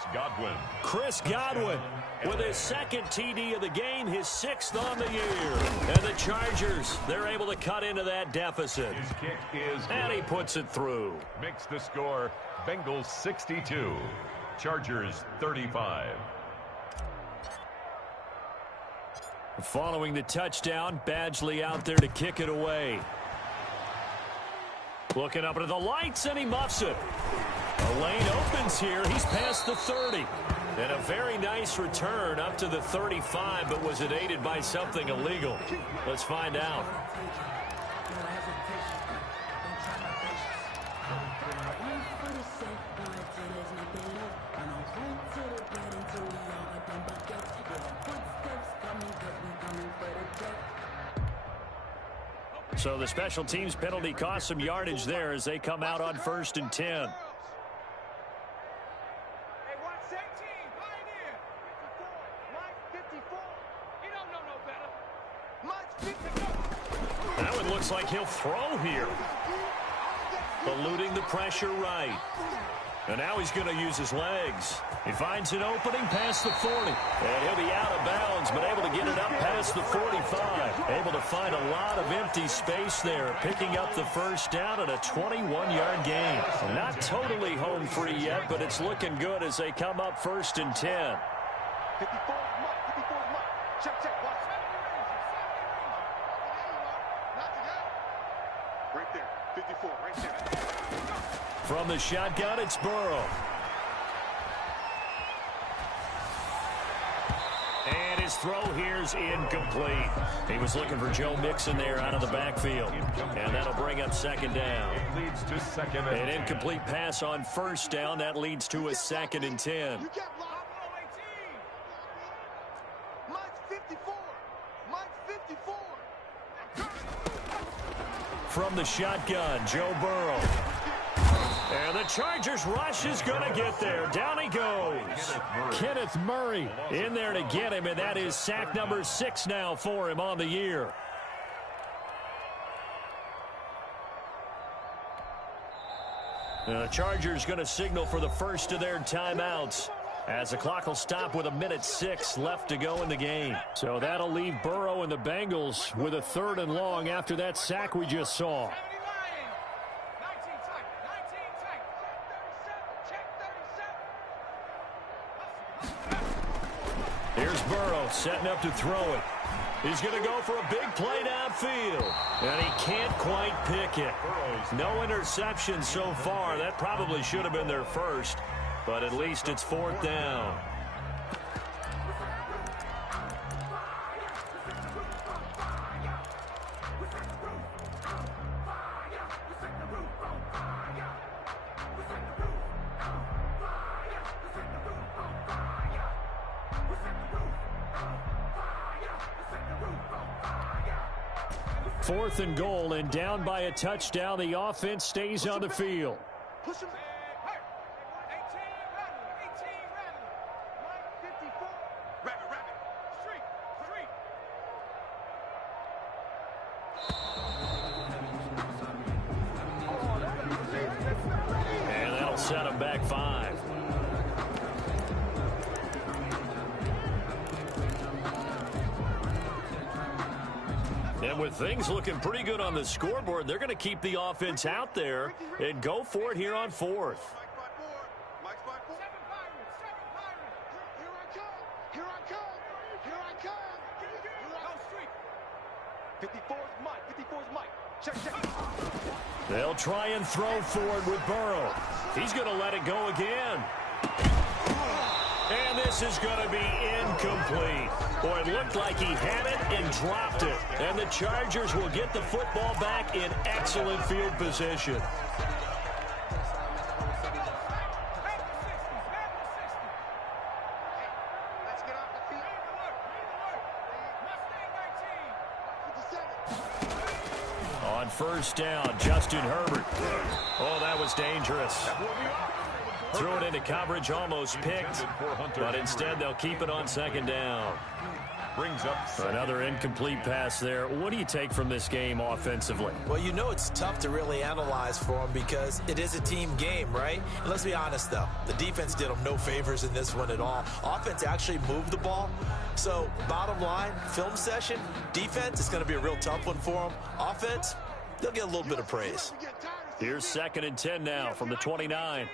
Godwin with his 2nd TD of the game, his 6th on the year. And the Chargers, they're able to cut into that deficit. His kick is good. And he puts it through. Makes the score Bengals 62, Chargers 35. Following the touchdown, Badgley out there to kick it away. Looking up into the lights, and he muffs it. A lane opens here. He's past the 30. And a very nice return up to the 35, but was it aided by something illegal? Let's find out. So the special teams penalty cost some yardage there as they come out on 1st and 10. That one looks like he'll throw here. Eluding the pressure right. And now he's going to use his legs. He finds an opening past the 40. And he'll be out of bounds, but able to get it up past the 45. Able to find a lot of empty space there, picking up the first down at a 21-yard gain. Not totally home free yet, but it's looking good as they come up 1st and 10. 54 mark. Check, watch. Right there, 54, right there. From the shotgun, it's Burrow. And his throw here's incomplete. He was looking for Joe Mixon there out of the backfield. And that'll bring up 2nd down. It leads to 2nd and 10. An incomplete pass on 1st down. That leads to a 2nd and 10. You get blocked. Mine's 54. From the shotgun, Joe Burrow. And the Chargers rush is going to get there. Down he goes. Kenneth Murray in there to get him, and that is sack number 6 now for him on the year. The Chargers going to signal for the first of their timeouts, as the clock will stop with 1:06 left to go in the game. So that'll leave Burrow and the Bengals with a 3rd and long after that sack we just saw. Here's Burrow setting up to throw it. He's going to go for a big play downfield. And he can't quite pick it. No interception so far. That probably should have been their first. But at least it's 4th down. Fourth and goal, and down by a touchdown. The offense stays on the field. Push him. 18, Mike 54. Rabbit. Street. And that'll set him back 5. And with things looking pretty good on the scoreboard, they're going to keep the offense out there and go for it here on 4th. Mike's by 4. 7 Pirates. Here I come. Go street. 54 is Mike. Check. They'll try and throw forward with Burrow. He's going to let it go again. And this is going to be incomplete. Boy, it looked like he had it and dropped it. And the Chargers will get the football back in excellent field position. Let's get off the field. On first down, Justin Herbert. Oh, that was dangerous. Threw it into coverage, almost picked, but instead they'll keep it on second down. Brings up another incomplete pass there. What do you take from this game offensively? Well, you know it's tough to really analyze for them because it is a team game, right? And let's be honest, though. The defense did them no favors in this one at all. Offense actually moved the ball. So, bottom line, film session, defense is going to be a real tough one for them. Offense, they'll get a little bit of praise. Here's 2nd and 10 now from the 29.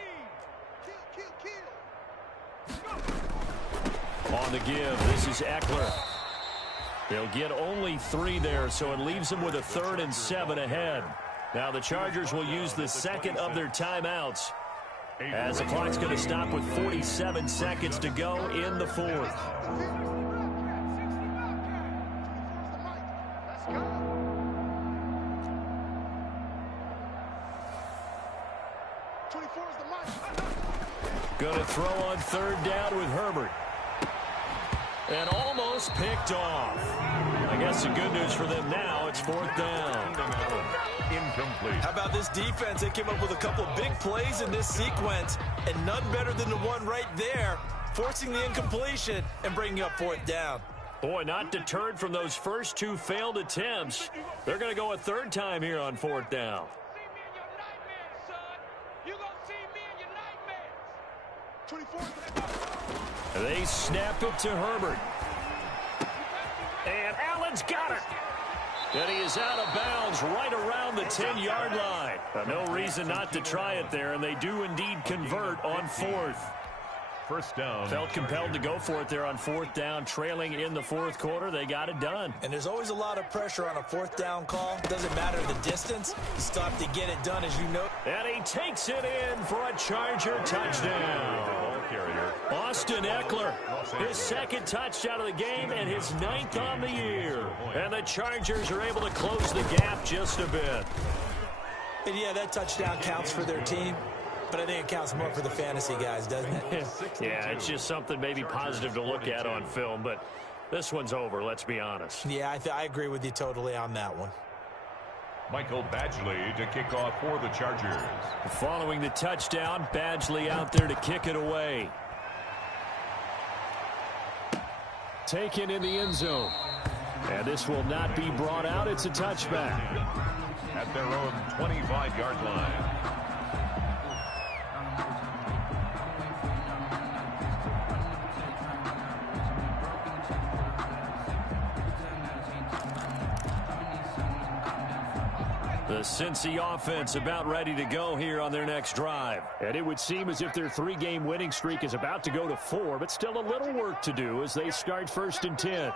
On the give, this is Eckler. They'll get only 3 there, so it leaves them with a 3rd and 7 ahead. Now the Chargers will use the second of their timeouts as the clock's going to stop with 47 seconds to go in the 4th. Going to throw on 3rd down with Herbert. And almost picked off. I guess the good news for them now, it's 4th down. incomplete. How about this defense? They came up with a couple of big plays in this sequence, and none better than the one right there, forcing the incompletion and bringing up 4th down. Boy, not deterred from those first 2 failed attempts. They're going to go a 3rd time here on 4th down. They snap it to Herbert. And Allen's got it. And he is out of bounds right around the 10-yard line. No reason not to try it there, and they do indeed convert on 4th. First down. Felt compelled to go for it there on 4th down, trailing in the 4th quarter. They got it done. And there's always a lot of pressure on a 4th down call. Doesn't matter the distance. You still have to get it done, as you know. And he takes it in for a Charger touchdown. Austin Eckler, his 2nd touchdown of the game and his 9th on the year. And the Chargers are able to close the gap just a bit. And yeah, that touchdown counts for their team. But I think it counts more for the fantasy guys, doesn't it? Yeah, it's just something maybe positive to look at on film, but this one's over, let's be honest. Yeah, I agree with you totally on that one. Michael Badgley to kick off for the Chargers. Following the touchdown, Badgley out there to kick it away. Taken in the end zone. And this will not be brought out. It's a touchback. At their own 25-yard line. The Cincy offense about ready to go here on their next drive. And it would seem as if their 3-game winning streak is about to go to 4, but still a little work to do as they start 1st and 10.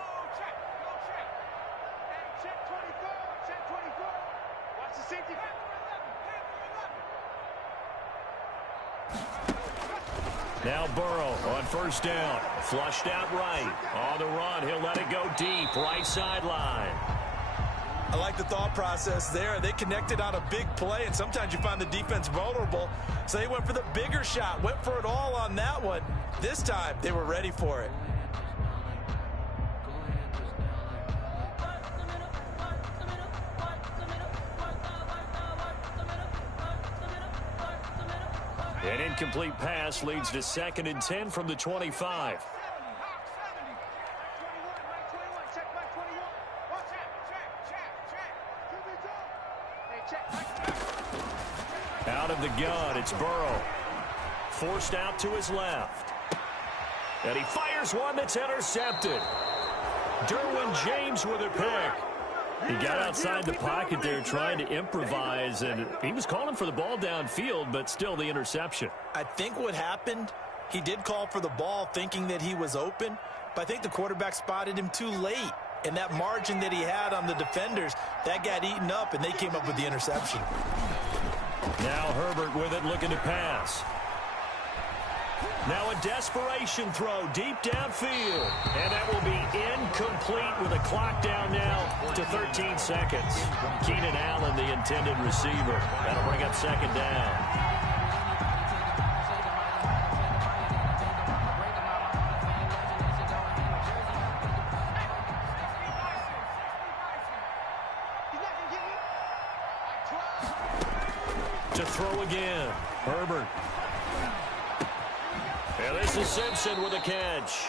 Now Burrow on 1st down. Flushed out right. On the run, he'll let it go deep. Right sideline. I like the thought process there. They connected on a big play, and sometimes you find the defense vulnerable. So they went for the bigger shot, went for it all on that one. This time, they were ready for it. An incomplete pass leads to 2nd and 10 from the 25. Out of the gun, it's Burrow. Forced out to his left. And he fires one that's intercepted. Derwin James with a pick. He got outside the pocket there trying to improvise, and he was calling for the ball downfield, but still the interception. I think what happened, he did call for the ball thinking that he was open, but I think the quarterback spotted him too late. And that margin that he had on the defenders, that got eaten up, and they came up with the interception. Now Herbert with it, looking to pass. Now a desperation throw deep downfield. And that will be incomplete with a clock down now to 13 seconds. Keenan Allen, the intended receiver. That'll bring up 2nd down. To throw again. Herbert. And this is Simpson with a catch.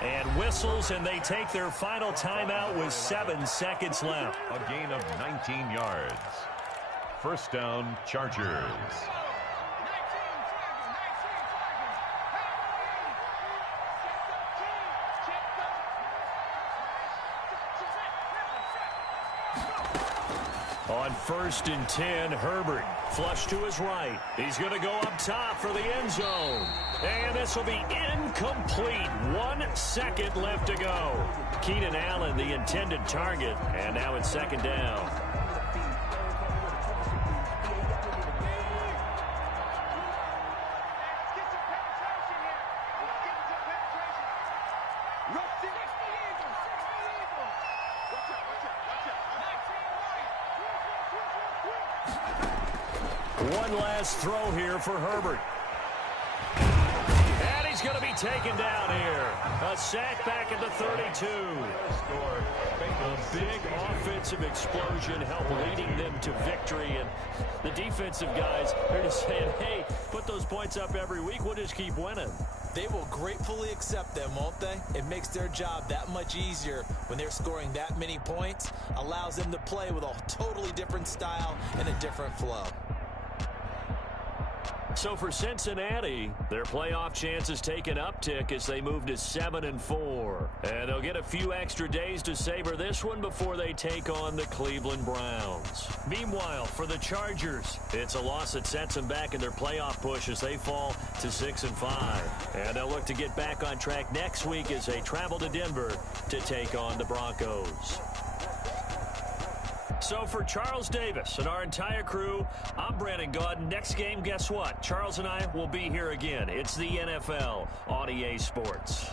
And whistles, and they take their final timeout with 7 seconds left. A gain of 19 yards. First down, Chargers. On 1st and 10, Herbert flush to his right. He's going to go up top for the end zone. And this will be incomplete. 1 second left to go. Keenan Allen, the intended target. And now it's 2nd down. One last throw here for Herbert. And he's going to be taken down here. A sack back at the 32. A big offensive explosion helped leading them to victory. And the defensive guys are just saying, hey, put those points up every week. We'll just keep winning. They will gratefully accept them, won't they? It makes their job that much easier when they're scoring that many points. Allows them to play with a totally different style and a different flow. So for Cincinnati, their playoff chances take an uptick as they move to 7-4. And they'll get a few extra days to savor this one before they take on the Cleveland Browns. Meanwhile, for the Chargers, it's a loss that sets them back in their playoff push as they fall to 6-5. And they'll look to get back on track next week as they travel to Denver to take on the Broncos. So for Charles Davis and our entire crew, I'm Brandon Gaudin. Next game, guess what? Charles and I will be here again. It's the NFL on EA Sports.